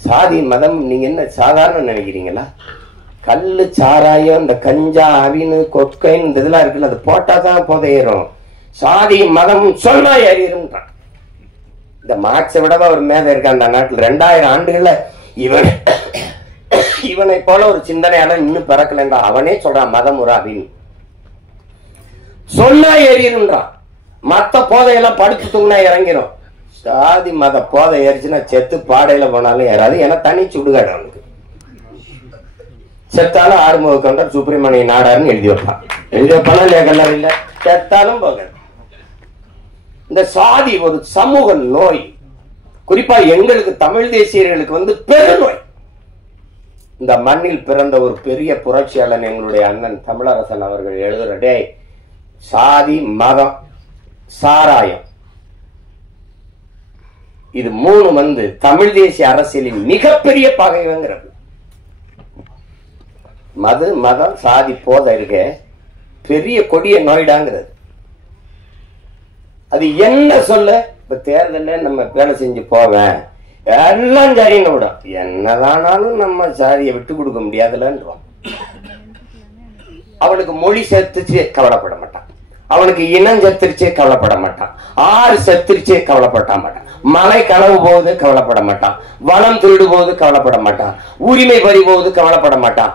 சாதி மதம் நீங்க என்ன சாதாரண நினைக்கிறீங்களா? கல்லு சாராயம் இந்த கஞ்சா அவினு கொக்கைன்னு இந்த இதெல்லாம் இருக்குல்ல, அது போட்டாதான் புதையிரும். சாதி மதம் சொன்னா ஏறிடும்ன்றான். இந்த மார்க்ஸை விடவா ஒரு மேதை இருக்கான் அந்த நாட்டில். 2000 ஆண்டுகள்ல இவனை போல ஒரு சிந்தனையால இன்னும் பிறக்கலன்றா. அவனே சொல்றான் மதமுறை அப்படின்னு சொன்னா ஏறிடும்ன்றான். மத்த போதையெல்லாம் படுத்து தூங்கினா இறங்கிடும். சாதி மத போதை ஏறிச்சுன்னா செத்து பாடையில போனாலும் ஏறாது. ஏன்னா தனி சுடுகாடு அவனுக்கு. செத்தாலும் ஆறுமுக கண்டர் சுப்பிரமணிய நாடாருன்னு எழுதி வைப்பான். எழுதி வைப்பானா இல்லையா? கல்லர் இல்ல, செத்தாலும் போக. இந்த சாதி ஒரு சமூக நோய். குறிப்பா எங்களுக்கு தமிழ் தேசியர்களுக்கு பெருநோய். இந்த மண்ணில் பிறந்த ஒரு பெரிய புரட்சியாளன் எங்களுடைய அண்ணன் தமிழரசன் அவர்கள் எழுதுற, டே சாதி மதம் சாராயம் இது 3 தமிழ் தேசிய அரசியலின் மிகப்பெரிய பகைவங்கிறது. மது மதம் சாதி போத இருக்க பெரிய கொடிய நோய்டாங்கிறது. அது என்ன சொல்ல, இப்ப தேர்தல நம்ம வேலை செஞ்சு போவேன் எல்லாம் சரின்னு விடும், என்னதானாலும் நம்ம சாதியை விட்டு கொடுக்க முடியாதுலன்றான். அவனுக்கு மொழி செத்துச்சு கவலைப்பட மாட்டான், அவனுக்கு இனம் செத்துருச்சே கவலைப்பட மாட்டான், ஆறு செத்துருச்சே கவலைப்பட மாட்டான், மலை களவு போகுது கவலைப்பட மாட்டான், வனம் திருடு போது கவலைப்பட மாட்டான், உரிமை பறி போகுது கவலைப்பட மாட்டான்.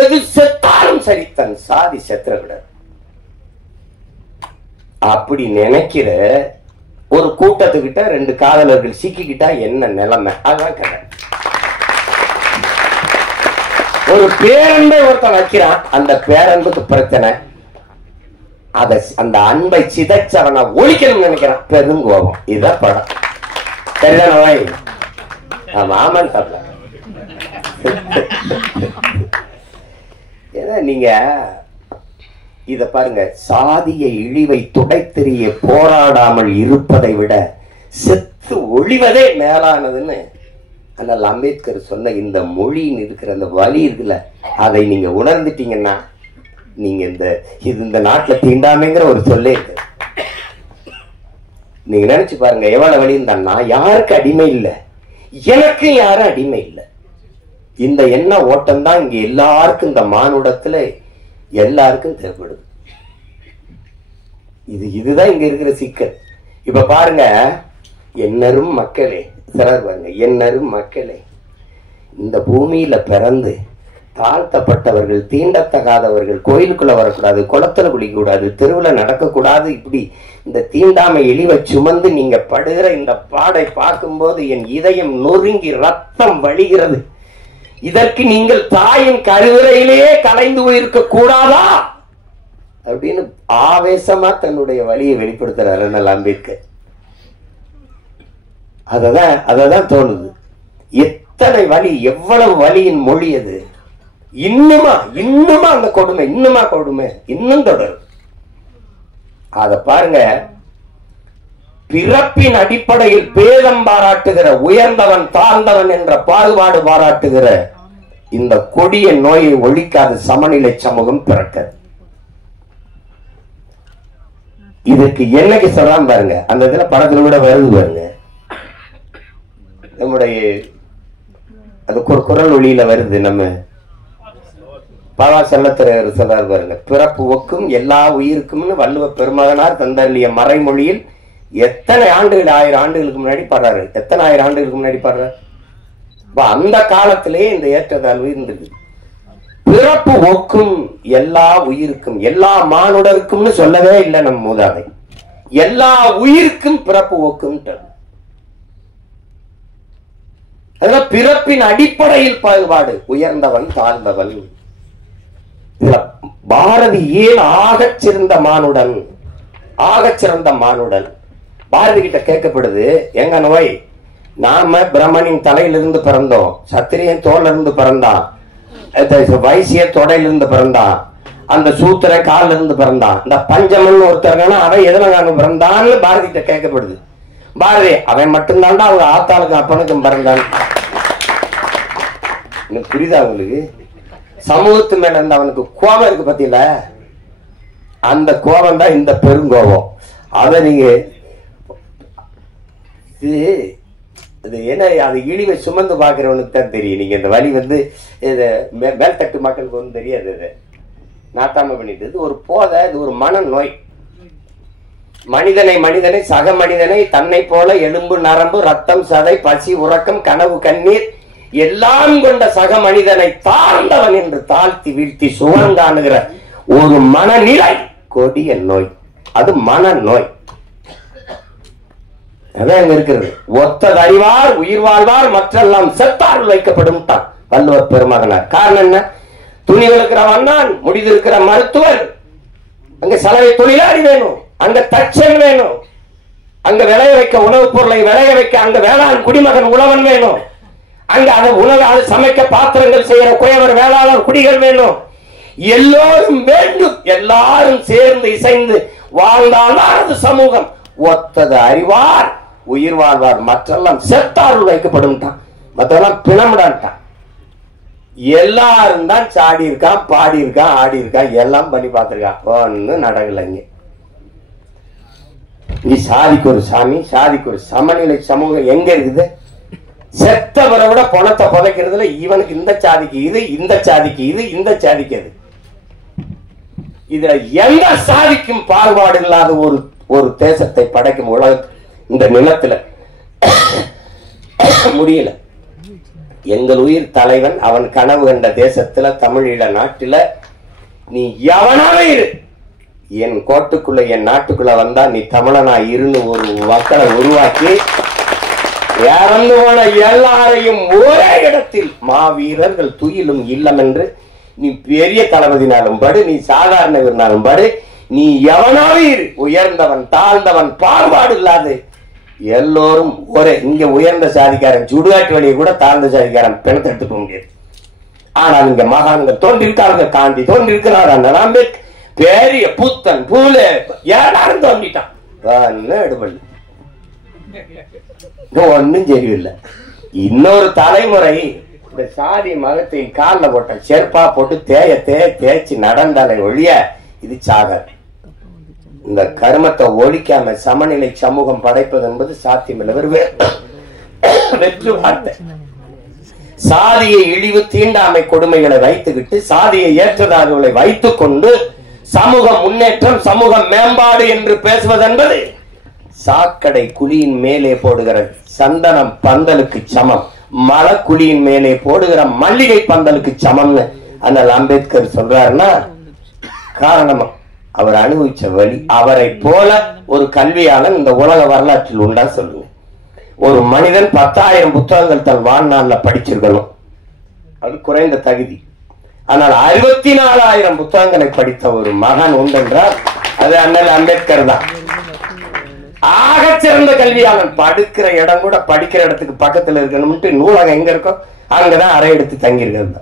எது செத்தாலும் சரி தன் சாதி செத்துற விட. அப்படி நினைக்கிற ஒரு கூட்டத்துக்கிட்ட 2 காதலர்கள் சிக்கிக்கிட்டா என்ன நிலைமை? அதுதான் கதை. ஒரு பேரன்பை ஒருத்தன் வைக்கிறான், அந்த பேரன்புக்கு பிரச்சனை, அந்த அன்பை சிதைச்சவனை ஒழிக்கணும் நினைக்கிறான், பெருங்கோபம். இதுதான் படம். சரிதானவாய்? ஆமாம் சாப்பிட. ஏன்னா நீங்க இத பாருங்க, சாதிய இழிவை துடைத்தெறிய போராடாமல் இருப்பதை விட செத்து ஒழிவதே மேலானதுன்னு ஆனால் அம்பேத்கர் சொன்ன இந்த மொழின்னு இருக்கிற அந்த வலி இருக்குல்ல, அதை நீங்க உணர்ந்துட்டீங்கன்னா நீங்க இந்த நாட்டுல தீண்டாமைங்கிற ஒரு சொல்லே இருக்கு. நீங்க நினைச்சு பாருங்க எவ்வளவு வழி இருந்தான்னா, யாருக்கு அடிமை இல்லை, எனக்கு யாரும் அடிமை இல்லை. இந்த எண்ண ஓட்டம் தான் இங்க எல்லாருக்கும், இந்த மானுடத்துல எல்லாருக்கும் தேவைப்படுது. இதுதான் இங்க இருக்கிற சிக்கல். இப்ப பாருங்க, என்னரும் மக்களே, சிலர் பாருங்க, என்னரும் மக்களே, இந்த பூமியில பிறந்து தாழ்த்தப்பட்டவர்கள், தீண்டத்தகாதவர்கள் கோயிலுக்குள்ள வரக்கூடாது, குளத்துல குளிக்க கூடாது, தெருவுல நடக்கக்கூடாது, இப்படி இந்த தீண்டாமை இழிவை சுமந்து நீங்க படுகிற இந்த பாடை பார்க்கும்போது என் இதயம் நொறுங்கி ரத்தம் வழிகிறது. இதற்கு நீங்கள் தாயின் கருவறையிலேயே கலைந்து போயிருக்க கூடாதா அப்படின்னு ஆவேசமா தன்னுடைய வழியை வெளிப்படுத்துறாரு அண்ணல் அம்பேத்கர். அததான் தோணுது. எத்தனை வலி, எவ்வளவு வலியின் மொழி அது. இன்னுமா அந்த கொடுமை, இன்னும் தொடரும். அத பாருங்க, பிறப்பின் அடிப்படையில் பேதம் பாராட்டுகிற, உயர்ந்தவன் தாழ்ந்தவன் என்ற பாகுபாடு பாராட்டுகிற இந்த கொடிய நோயை ஒழிக்காத சமநிலை சமூகம் பிறக்க. இதுக்கு என்னைக்கு சொல்றான் பாருங்க, அந்த இதுல படத்துல கூட வருது பாருங்க, நம்முடைய அது குரல் ஒளியில வருது. நம்ம பாலா செல்லத்துறையர் சொல்றாரு பாருங்க, பிறப்பு ஒக்கும் எல்லா உயிருக்கும்னு வள்ளுவ பெருமகனார் தந்தள்ளிய மறைமொழியில் எத்தனை ஆண்டுகள், 1000 ஆண்டுகளுக்கு முன்னாடி பாடுறாரு, எத்தனை 1000 ஆண்டுகளுக்கு முன்னாடி பாடுறாரு. அந்த காலத்திலேயே இந்த ஏற்றத்தாழ்வு இருந்தது. பிறப்பு ஒக்கும் எல்லா உயிருக்கும், எல்லா மானுடருக்கும்னு சொல்லவே இல்லை நம் மூதாதை, எல்லா உயிருக்கும் பிறப்பு ஒக்கும். அதுல பிறப்பின் அடிப்படையில் பாகுபாடு, உயர்ந்தவன் தாழ்ந்தவன். இதுல பாரதி ஏன் ஆகச் சிறந்த மானுடன், பாரதி கிட்ட கேட்கப்படுது, எங்க நோய், நாம பிரம்மனின் தலையிலிருந்து பிறந்தோம், சத்திரியன் தோல்ல இருந்து பிறந்தான், வைசிய தொடையிலிருந்து பிறந்தான், அந்த சூத்திர காலில் இருந்து பிறந்தான், இந்த பஞ்சமன் ஒருத்தர் அவன் எதுல நான் பிறந்தான்னு பாரதி கிட்ட கேட்கப்படுது. பாரதி, அவன் மட்டும்தான்டா அவங்க ஆத்தாளுக்கும் அப்பனுக்கும் பிறந்தான். புரியுதா உங்களுக்கு? சமூகத்து மேல இருந்த அவனுக்கு கோபம் இருக்கு பத்தியில, அந்த கோபம் தான் இந்த பெருங்கோபம். அத நீங்க இது என்ன, அது இழிவை சுமந்து பாக்குறவனுக்கு தான் தெரியும். நீங்க இந்த வழி மேல்தட்டு மக்களுக்கு ஒன்றும் தெரியாது. இது நாட்டாம பண்ணிட்டு, இது ஒரு போதை, இது ஒரு மன நோய். மனிதனை சக மனிதனை தன்னை போல எலும்பு நரம்பு ரத்தம் சதை பசி உறக்கம் கனவு கண்ணீர் எல்லாம் கொண்ட சக மனிதனை தாழ்ந்தவன் என்று தாழ்த்தி வீழ்த்தி சுகங்காணுகிற ஒரு மனநிலை கொடிய நோய். அது மனநோய். அதான் அங்க இருக்கிறது. ஒத்தது அறிவார் உயிர் வாழ்வார் மற்றெல்லாம் செத்தார் வைக்கப்படும் வள்ளுவர் பெருமகனார். காரணம் என்ன? துணிவிருக்கிற வண்ணான், முடிதிருக்கிற மருத்துவர், அங்க சலவை தொழிலாளி வேணும், அங்க தச்சன் வேணும், அங்க விளைய வைக்க உணவுப் பொருளை விளைய வைக்க அங்க வேளாண் குடிமகன் உழவன் வேணும். அங்க அதை உணவு சமைக்க பாத்திரங்கள் செய்யற குயவர் வேளாளர் குடிகள் வேணும். எல்லோரும் வேண்டும். எல்லாரும் சேர்ந்து இசைந்து வாழ்ந்தால்தான் அது சமூகம். ஒத்தது அறிவார் உயிர் வாழ்வார், மற்றெல்லாம் செத்தாருள் வைக்கப்படும். மற்றெல்லாம் பிணமிடான்ட்டான். எல்லாரும் தான் சாடி இருக்கான், பாடி இருக்கான், ஆடி இருக்கான், எல்லாம் பண்ணி பார்த்திருக்கான். ஒன்னும் நடக்கலைங்க. நீ சாதிக்கு ஒரு சாமி, சாதிக்கு ஒரு சமநிலை சமூகம் எங்க இருக்குது? செத்தவரை விட பணத்தை புதைக்கிறதுல இவனுக்கு இந்த சாதிக்கு இது, இந்த சாதிக்கு இது, இந்த சாதிக்கு அது. இதுல எந்த சாதிக்கும் பாகுபாடு இல்லாத ஒரு தேசத்தை படைக்கும் உலக இந்த நிலத்துல முடியல. எங்கள் உயிர் தலைவன் அவன் கனவு கண்ட தேசத்துல, தமிழீழ நாட்டில நீ எவனாவே இரு, என் கோட்டுக்குள்ள என் நாட்டுக்குள்ள வந்தா நீ தமிழனா இருன்னு ஒரு மக்களை உருவாக்கி இறந்து போன எல்லாரையும் ஒரே இடத்தில் மாவீரர்கள் துயிலும் இல்லம் என்று நீ பெரிய தளபதினாலும் படு, நீ சாதாரண இருந்தாலும் படு, நீ எவனாவே இரு, உயர்ந்தவன் தாழ்ந்தவன் பாகுபாடு இல்லாது எல்லோரும் ஒரே. இங்க உயர்ந்த சாதிக்காரன் சுடுகாட்டு வழியை கூட தாழ்ந்த சாதிக்காரன் பிணத்தை எடுத்து போக முடியாது. ஆனால் இங்க மகான்கள் தோன்றிருக்காங்க, காந்தி தோன்றிருக்கிறார், அண்ணல் அம்பேத்கர், பெரிய புத்தன் பூலே எல்லாரும் தோன்றிட்டான். எடுபடல, ஒன்னும் சரியில்லை. இன்னொரு தலைமுறை இந்த சாதி மதத்தை காலில் போட்ட செருப்பா போட்டு தேய்ச்சி நடந்தாலே ஒழிய இது சாகாது. இந்த கருமத்தை ஒழிக்காம சமநிலை சமூகம் படைப்பது என்பது சாத்தியமில்லை. வெற்று வார்த்தை. சாதியை இழிவு தீண்டாமை கொடுமைகளை வைத்துக்கிட்டு சாதியை ஏற்றதார்களை வைத்துக் கொண்டு சமூக முன்னேற்றம் சமூக மேம்பாடு என்று பேசுவது என்பது சாக்கடை குழியின் மேலே போடுகிற சந்தனம் பந்தலுக்கு சமம், மலக்குழியின் மேலே போடுகிற மல்லிகை பந்தலுக்கு சமம்னு அண்ணல் அம்பேத்கர் சொல்றாருன்னா காரணம் அவர் அனுபவிச்ச வழி. அவரை போல ஒரு கல்வியாளன் இந்த உலக வரலாற்றில் உண்டா சொல்லுங்க? ஒரு மனிதன் 10,000 புத்தகங்கள் தன் வாழ்நாள்ல படிச்சிருக்கணும், அது குறைந்த தகுதி. ஆனால் 64,000 புத்தகங்களை படித்த ஒரு மகான் உண்டென்றால் அது அண்ணல் அம்பேத்கர் தான். ஆகச்சிறந்த கல்வியாளன். படுக்கிற இடம் கூட படிக்கிற இடத்துக்கு பக்கத்துல இருக்கணும்ட்டு நூலகம் எங்க இருக்கோ அங்கதான் அறை எடுத்து தங்கியிருக்கிறது.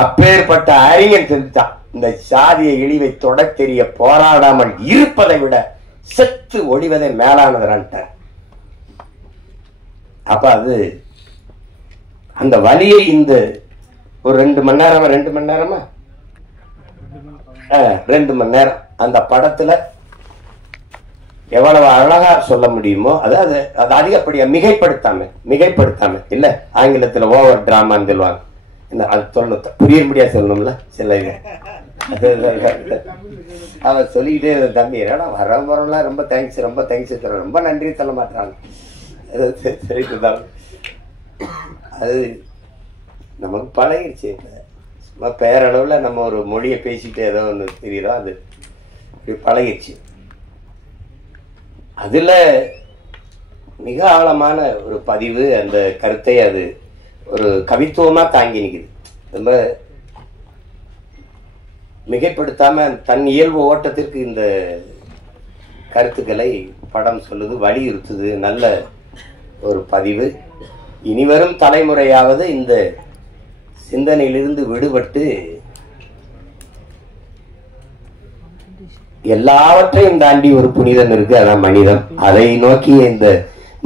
அப்பேற்பட்ட அறிஞன் தெரிவித்தான், இந்த சாதிய இழிவை தொட தெரிய போராடாமல் இருப்பதை விட செத்து ஒழிவதை மேலானதுறான்ட்டார். அப்ப அது அந்த வலியை இந்த ஒரு 2 மணி நேரமா 2 மணி நேரம் அந்த படத்துல எவ்வளவு அழகா சொல்ல முடியுமோ, அதாவது அது அதிகப்படியா மிகைப்படுத்தாம இல்ல, ஆங்கிலத்துல ஓவர் டிராமான்னு சொல்லுவாங்க. அது சொல்லணும், புரியும்படியா சொல்லணும்ல சில இது. அவன் சொல்லிக்கிட்டே தம்பி வரலாம் ரொம்ப தேங்க்ஸ் ரொம்ப நன்றி சொல்ல மாட்டாங்க. அது நமக்கு பழகிடுச்சு. பேரளவுல நம்ம ஒரு மொழியை பேசிட்டு ஏதோ ஒன்று தெரியுறோம், அது பழகிடுச்சு. அதுல மிக ஆழமான ஒரு பதிவு, அந்த கருத்தை அது ஒரு கவித்துவமா தாங்கி நிற்குது. ரொம்ப மிகைப்படுத்தாம தன் இயல்பு ஓட்டத்திற்கு இந்த கருத்துக்களை படம் சொல்லுது, வலியுறுத்துது. நல்ல ஒரு பதிவு. இனிவரும் தலைமுறையாவது இந்த சிந்தனையிலிருந்து விடுபட்டு எல்லாவற்றையும் தாண்டி ஒரு புனிதம் இருக்கு, அதான் மனிதம். அதை நோக்கி இந்த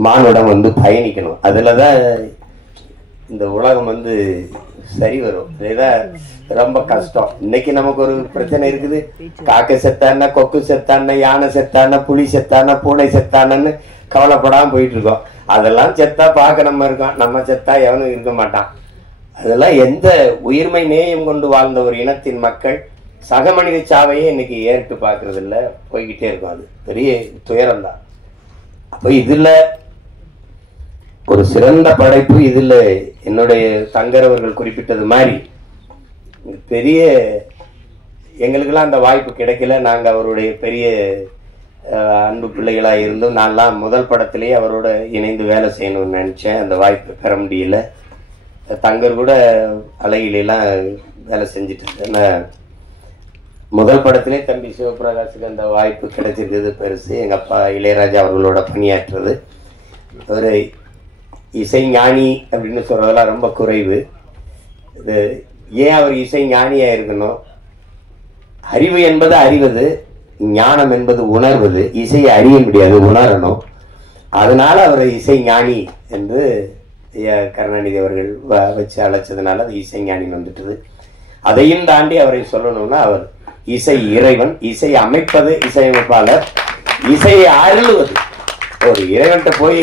மானுடம் பயணிக்கணும். அதுலதான் இந்த உலகம் சரி வரும். இதுதான் ரொம்ப கஷ்டம். இன்னைக்கு நமக்கு ஒரு பிரச்சனை இருக்குது. காக்கை செத்தான, கொக்கு செத்தான, யானை செத்தான, புலி செத்தான, பூனை செத்தானன்னு கவலைப்படாம போயிட்டு இருக்கோம். அதெல்லாம் செத்தா பார்க்க நம்ம இருக்கோம், நம்ம செத்தா எவனும் இருக்க மாட்டான். அதெல்லாம் எந்த உயிர்மை நேயம் கொண்டு வாழ்ந்த ஒரு இனத்தின் மக்கள் சக மனித சாவையே இன்னைக்கு ஏறிட்டு பார்க்கறது இல்லை, போய்கிட்டே இருக்கும். அது பெரிய துயரம் தான். அப்ப இதுல ஒரு சிறந்த படைப்பு. இதுல என்னுடைய தங்கர் அவர்கள் குறிப்பிட்டது மாதிரி பெரிய எங்களுக்கெல்லாம் அந்த வாய்ப்பு கிடைக்கல. நாங்க அவருடைய பெரிய அன்பு பிள்ளைகளா இருந்தும் நான்லாம் முதல் படத்திலேயே அவரோட இணைந்து வேலை செய்யணும்னு நினைச்சேன். அந்த வாய்ப்பு பெற முடியல. தங்கர் கூட அழகிலாம் வேலை செஞ்சுட்டு முதல் படத்திலே தம்பி சிவபிரகாஷுக்கு அந்த வாய்ப்பு கிடைச்சிருக்குது பெருசு. எங்கள் அப்பா இளையராஜா அவர்களோட பணியாற்றுறது. ஒரு இசை ஞானி அப்படின்னு சொல்றதெல்லாம் ரொம்ப குறைவு. இது ஏன் அவர் இசை ஞானியாக இருக்கணும்? அறிவு என்பது அறிவது, ஞானம் என்பது உணர்வது. இசையை அறிய முடியாது, உணரணும். அதனால அவர் இசை ஞானி என்று கருணாநிதி அவர்கள் வச்சு அழைச்சதுனால அது இசை ஞானின்னு வந்துட்டது. அதையும் தாண்டி அவரை சொல்லணும்னா அவர் இசை இறைவன், இசை அமைப்பது இசையமைப்பாளர், இசையை அருளுவது. ஒரு இறைவன்கிட்ட போய்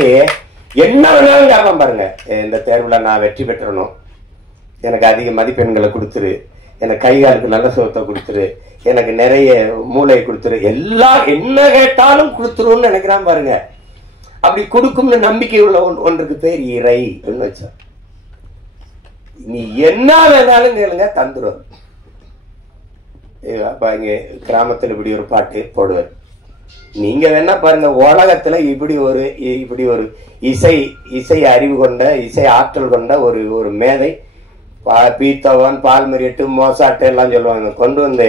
என்ன வேணாலும் காரணம் பாருங்க, இந்த தேர்வில் நான் வெற்றி பெற்றணும், எனக்கு அதிக மதிப்பெண்களை கொடுத்துரு, எனக்கு கைகாலுக்கு நல்ல சுகத்தை கொடுத்துரு, எனக்கு நிறைய மூளையை கொடுத்துரு, எல்லாம் என்ன கேட்டாலும் கொடுத்துருன்னு நினைக்கிறான் பாருங்க. அப்படி கொடுக்கும்னு நம்பிக்கை உள்ள ஒன்றுக்கு பேர் இறை வச்சா. நீ என்ன வேணாலும் கேளுங்க தந்துடும். இங்க கிராமத்துல இப்படி ஒரு பாட்டு போடுவார். நீங்க வேணா பாருங்க, உலகத்துல இப்படி ஒரு இசை அறிவு கொண்ட, இசை ஆற்றல் கொண்ட ஒரு மேதை, பீத்தவன், பால்மரியட்டு, மோசாட்டு எல்லாம் சொல்லுவாங்க. கொண்டு வந்து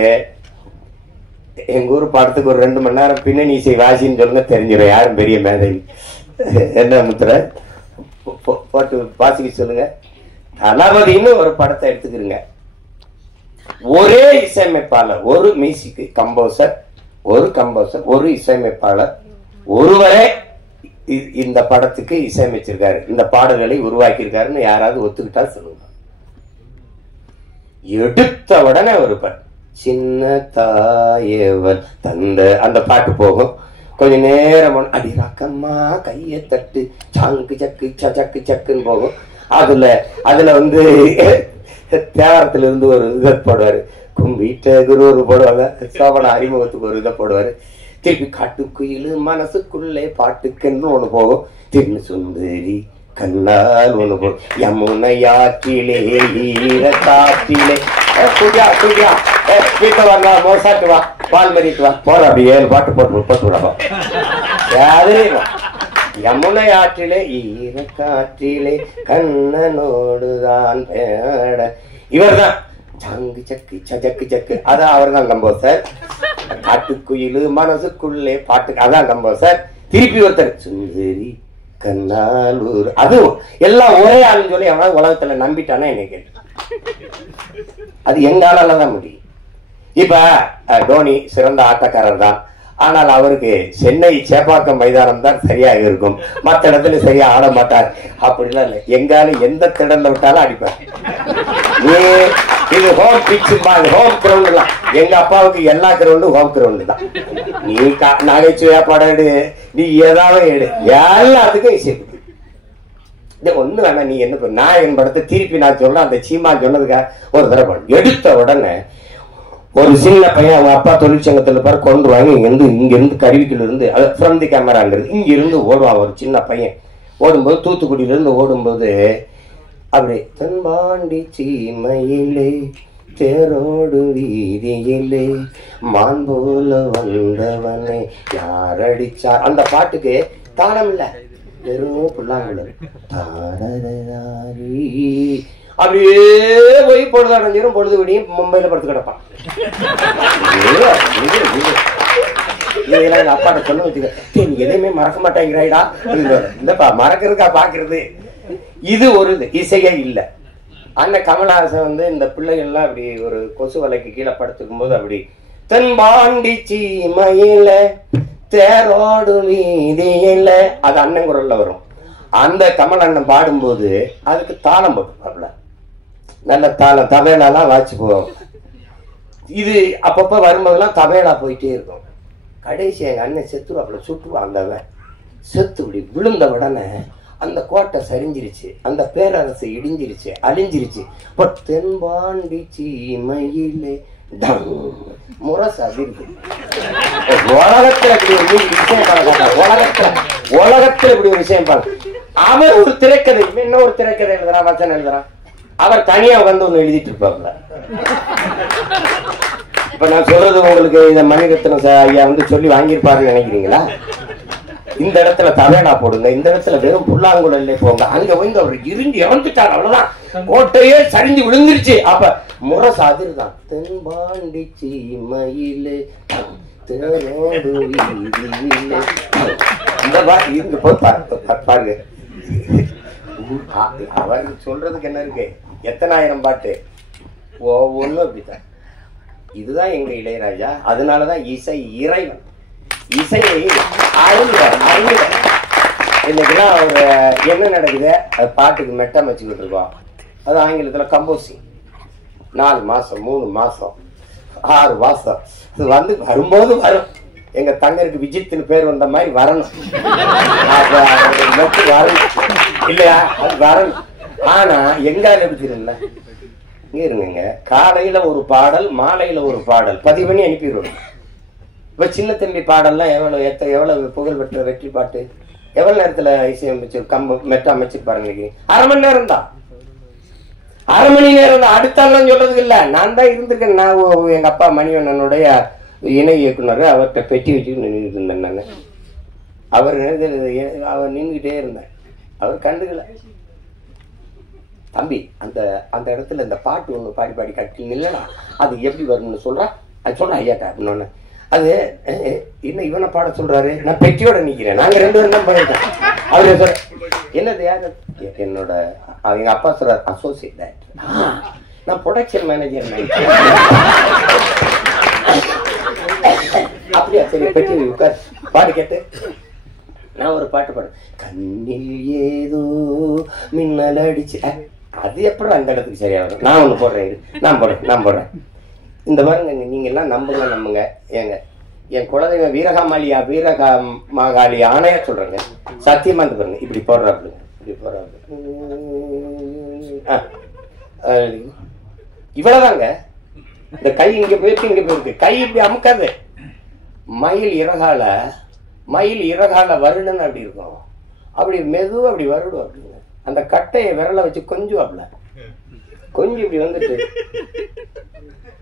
எங்க ஊர் படத்துக்கு ஒரு 2 மணி நேரம் பின்னணி இசை வாசின்னு சொல்லுங்க, தெரிஞ்சிடும் யாரும் பெரிய மேதை. என்ன முத்திர போட்டு வாசிக்க சொல்லுங்க. தளபதினு ஒரு படத்தை எடுத்துக்கிறீங்க. ஒரே இசையமைப்பாளர், ஒரு மியூசிக் கம்போசர், ஒரு இசையமைப்பாளர் ஒருவரே இந்த படத்துக்கு இசையமைச்சிருக்காரு, இந்த பாடல்களை உருவாக்கி யாராவது ஒத்துக்கிட்டா சொல்லுங்க. எடுத்த உடனே ஒரு பாட்டு, சின்ன தாயவன் தந்த அந்த பாட்டு போகும். கொஞ்ச நேரம் அடி ரக்கம்மா கையை தட்டு சாங்கு சக்கு சக்கு சக்குன்னு போகும். அதுல வந்து தேவாரத்துல இருந்து ஒரு இதை போடுவாரு, கும்பிட்ட குரு ஒரு போடுவாங்க, சோபன அறிமுகத்துக்கு ஒரு இதை போடுவாரு. திருப்பி காட்டுக்குயில் மனசுக்குள்ளே பாட்டுக்குன்னு ஒண்ணு போகும். திரும்பி சுந்தரி கண்ணால் ஒண்ணு போகும், யமுனையாற்றிலே ஈர காற்றிலே வீட்டை வாங்க, மோசாட்டு வா, பால் மறிட்டு வா, போற அப்படி 7 பாட்டு போட்டு விடலாம். யமுனை ஆற்றிலே ஈர காற்றிலே கண்ணனோடுதான் பேட. இவர் தான் சங்கு சக்கு சக்கு சக்கு, அதான் அவர் தான் கம்போசர். காட்டுக்குயில் மனசுக்குள்ளே பாட்டு, அதான் கம்போசர். திருப்பி ஒருத்தர் சுந்தரி கண்ணாலூர், அதுவும் எல்லாம் ஒரே ஆளுன்னு சொல்லி அவனால உலகத்துல நம்பிட்டானா என்ன கேட்டு, அது எங்கால தான் முடியும். இப்ப தோனி சிறந்த ஆட்டக்காரர் தான், ஆனால் அவருக்கு சென்னை சேப்பாக்கம் மைதானம் தான் சரியாக இருக்கும், மற்ற இடத்துல சரியா ஆட மாட்டார். அப்படிலாம் இல்லை, எங்காலும் எந்த திடல்ல விட்டாலும் அடிப்பார். இது ஹோம் பிட்ச், ஹோம் கிரவுண்ட் தான். எங்க அப்பாவுக்கு எல்லா கிரவுண்டும் ஹோம் கிரவுண்டு தான். நீ நகைச்சுவையா படம் எடு, நீ ஏதாவது எடு, எல்லாத்துக்கும் இசை. ஒண்ணு வேணா, நீ என்ன நான் என் படத்தை திருப்பி நான் சொல்றேன், அந்த சீமா சொன்னதுக்காக ஒரு தடவை எடுத்த உடனே ஒரு சின்ன பையன் அவங்க அப்பா தொழிற்சங்கத்துல பாரு கொண்டு வாங்கி இங்க இருந்து கருவிக்குள்ள இருந்து ஃப்ரம் தி கேமராங்கிறது இங்க இருந்து ஓடுவான். ஒரு சின்ன பையன் ஓடும்போது, தூத்துக்குடியில இருந்து ஓடும்போது அப்படி தென்பாண்டி சீமையிலே தேரோடு வீதியிலே மான் போல வந்தவனே யார் அடிச்சா, அந்த பாட்டுக்கு தாளம் இல்ல, வெறும் புல்லாங்குழல். அப்படியே போய் பொழுது அடைஞ்சிரும், பொழுது விடியும் மும்பையில படுத்து கிடப்பான். இதெல்லாம் எங்க அப்பாட்ட சொல்ல வச்சுக்க, நீ எதையுமே மறக்க மாட்டேங்கிறாய்டா. இல்லப்பா, மறக்கிறதுக்கா பாக்குறது. இது ஒரு இசையே இல்லை. அண்ணன் கமலஹாசன் வந்து இந்த பிள்ளைகள்லாம் அப்படி ஒரு கொசு வலைக்கு கீழே படுத்துக்கும் போது அப்படி தென்பாண்டி சீமையில தேரோடு வீதியில, அது அண்ணன் குரல்ல வரும். அந்த கமல் அண்ணன் பாடும்போது அதுக்கு தாளம் போட்டுப்பாப்ல, நல்ல தாளம் தபேலாலாம் வாட்சி போவோம். இது அப்பப்ப வரும்போதெல்லாம் தபேலா போயிட்டே இருக்கும். கடைசி எங்க அண்ணன் செத்துருவாப்புல, சுட்டுவான். அந்தவன் செத்து இப்படி விழுந்த உடனே அந்த கோட்டை சரிஞ்சிருச்சு, அந்த பேரரசு இடிஞ்சிருச்சு, அழிஞ்சிருச்சு. தென்பாண்டி சீமையிலே முரசு அதிர்வு. உலகத்துல இப்படி ஒரு விஷயம் பார்க்க, உலகத்துல இப்படி ஒரு விஷயம் பார்க்க. அவர் ஒரு திரைக்கதை, இன்னொரு திரைக்கதை எழுதுறான், வசனம் எழுதுறான். அவர் தனியா வந்து ஒண்ணு எழுதிட்டு இருப்பாப்ல. இப்ப நான் சொல்றது உங்களுக்கு இந்த மணிரத்னம் ஐயா வந்து சொல்லி வாங்கியிருப்பாருன்னு நினைக்கிறீங்களா? இந்த இடத்துல தவேடா போடுங்க, இந்த இடத்துல வெறும் புல்லாங்குழல்ல போங்க, அங்க வந்து அவர் இருந்து இறந்துட்டார், அவ்வளவுதான், கோட்டையே சரிஞ்சு விழுந்துருச்சு. அப்ப முரசு அதிர்தான். தென்பாண்டி சீமையிலே தேனோடு வீதியிலே. இந்த பாட்டு இருந்து போய் பாருங்க. அவர் சொல்றதுக்கு என்ன இருக்கு, எத்தனாயிரம் பாட்டு ஒவ்வொன்றும் அப்படித்தான். இதுதான் எங்க இளையராஜா. அதனாலதான் இசை இறைவன். இசையை இன்னைக்குலாம் ஒரு என்ன நடக்குது, அது பாட்டுக்கு மெட்டம் வச்சுக்கிட்டு இருக்கோம். அது ஆங்கிலத்துல கம்போசிங். 4 மாசம் 3 மாசம் 6 மாசம் அது வந்து வரும்போது வரும். எங்க தங்கருக்கு விஜித்னு பேர் வந்த மாதிரி வரணும். வரணும் இல்லையா, அது வரணும். ஆனா எங்கால எடுத்துருந்தா இங்க இருங்க, காலையில ஒரு பாடல் மாலையில ஒரு பாடல் பதிவு பண்ணி அனுப்பிடுவோம். இப்ப சின்ன தம்பி பாடல்லாம் எவ்வளவு புகழ் பெற்ற வெற்றி பாட்டு, எவ்வளவு நேரத்துல இசையமைச்சு மெட்டா அமைச்சு பாருங்க. 1/2 மணி நேரம் தான், 1/2 மணி நேரம் தான். அடுத்தாலும் சொல்றதுக்கு இல்ல, நான் தான் இருந்திருக்கேன். நான் எங்க அப்பா மணிவண்ணனுடைய இணை இயக்குனர், அவர்கிட்ட பெட்டி வச்சுட்டு நின்றுட்டு இருந்தேன் நான். அவர் நின்றுகிட்டே இருந்தேன், அவர் கண்டுக்கல. தம்பி அந்த அந்த இடத்துல இந்த பாட்டு ஒண்ணு பாடி பாடி கட்டி நில்லனா அது எப்படி வரும்னு சொல்றா, அது சொல்றேன் ஐயாட்டா அப்படின்னு. அது என்ன இவனை பாட சொல்றாரு, நான் பெட்டியோட நிக்கிறேன், நாங்க 2 பேரும் தான் பண்ணிட்டோம். அவரு சொல்ற என்னது யாரு, என்னோட எங்க அப்பா சொல்றாரு அசோசியேட் டைரக்டர், நான் ப்ரொடக்ஷன் மேனேஜர். அப்படியா, சரி பெட்டி உட்கார் பாடு கேட்டு. நான் ஒரு பாட்டு பாடு, கண்ணில் ஏதோ மின்னல் அடிச்சு, அது எப்படி அந்த இடத்துக்கு சரியா வரும். நான் ஒண்ணு போடுறேன், நான் போடுறேன். இந்த பாருங்க, நீங்க எல்லாம் நம்புங்க. ஏங்க என் குலதெய்வம் வீரகாமாகாளி ஆணையா சொல்றேங்க, சத்தியமா இருந்து பாருங்க. இப்படி போடுறாப்புங்க, இவ்வளவுதாங்க. இந்த கை இங்க போயிருக்கு, கை இப்படி அமுக்காது. மயில் இறகால வருடன்னு அப்படி இருக்கும், அப்படி மெதுவா அப்படி வருடும் அப்படிங்க. அந்த கட்டையை விரல வச்சு கொஞ்சம் இப்படி வந்துட்டு,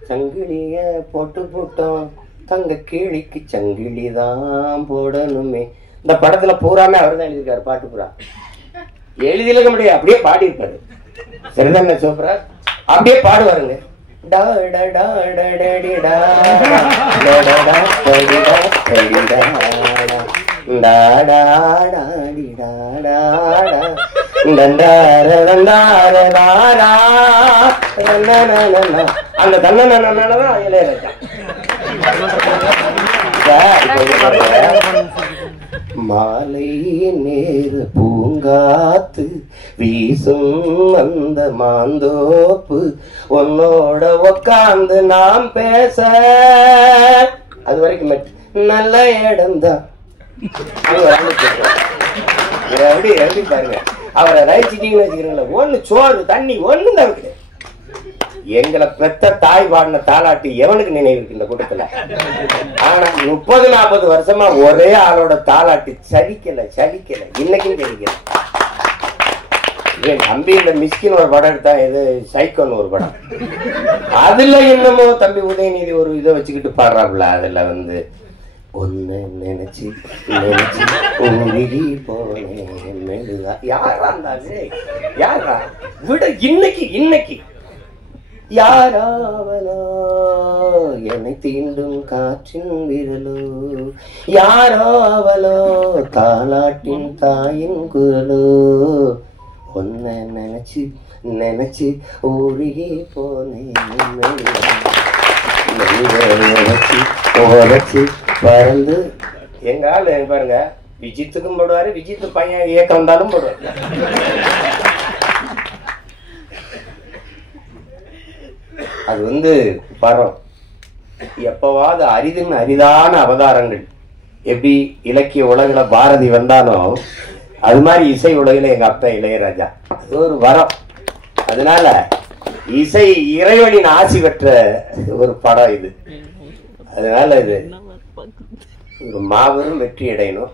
சங்கிலிய போட்டோம் தங்க கேளிக்கு சங்கிலிதான் போடணுமே. இந்த படத்துல பூராமே அவர் தான் எழுதியிருக்காரு, பாட்டு பூரா எழுதியிருக்க முடியாது, அப்படியே பாடி இருப்பாரு. சரிதானே சோப்ரா, அப்படியே பாடுவாருங்க. அந்த தன்னதான் இளையராஜா. மாலை நேரு பூங்காத்து வீசும் அந்த மாந்தோப்பு உன்னோட உக்காந்து நாம் பேச, அது வரைக்கும் நல்ல இடம்தான். எப்படி பாருங்க, அவரை ரசிச்சிட்டீங்கன்னு வச்சுக்கிறீங்களா, ஒண்ணு சோறு தண்ணி ஒண்ணு தான் இருக்குது. எங்களை பெத்த தாய் பாடின தாலாட்டு எவனுக்கு நினைவு இருக்கு இந்த கூட்டத்துல? ஆனா 30-40 வருஷமா ஒரே ஆளோட தாலாட்டு சலிக்கல, இன்னைக்கும் சலிக்கல. என் தம்பி இந்த மிஸ்கின் ஒரு படம் எடுத்தா, இது சைக்கோன்னு ஒரு படம், அதுல என்னமோ தம்பி உதயநிதி ஒரு இதை வச்சுக்கிட்டு பாடுறாப்புல. அதுல வந்து ஒன்னு நினைச்சு போனேன். யாரா இருந்தாரு, யாரா விட இன்னைக்கு யாராவலோ என்னை தீண்டும் காற்றின் விரலோ, யாரோ அவளோ தாலாட்டின் தாயின் குரலோ, ஒன்ன நினைச்சு ஊருகே போனேன். பறந்து எங்க ஆளு பாருங்க, விஜித்துக்கும் போடுவாரு, விஜித்து பையன் இயக்கம் வந்தாலும் போடுவாரு. அது வந்து பரம். எப்பவாவது அரிதான அவதாரங்கள். எப்படி இலக்கிய உலகில பாரதி வந்தாலும் அது மாதிரி இசை உலகில எங்க அப்பா இளையராஜா, அது ஒரு வரம். அதனால இசை இறைவனின் ஆசி பெற்ற ஒரு படம் இது. அதனால இது ஒரு மாபெரும் வெற்றி அடையணும்.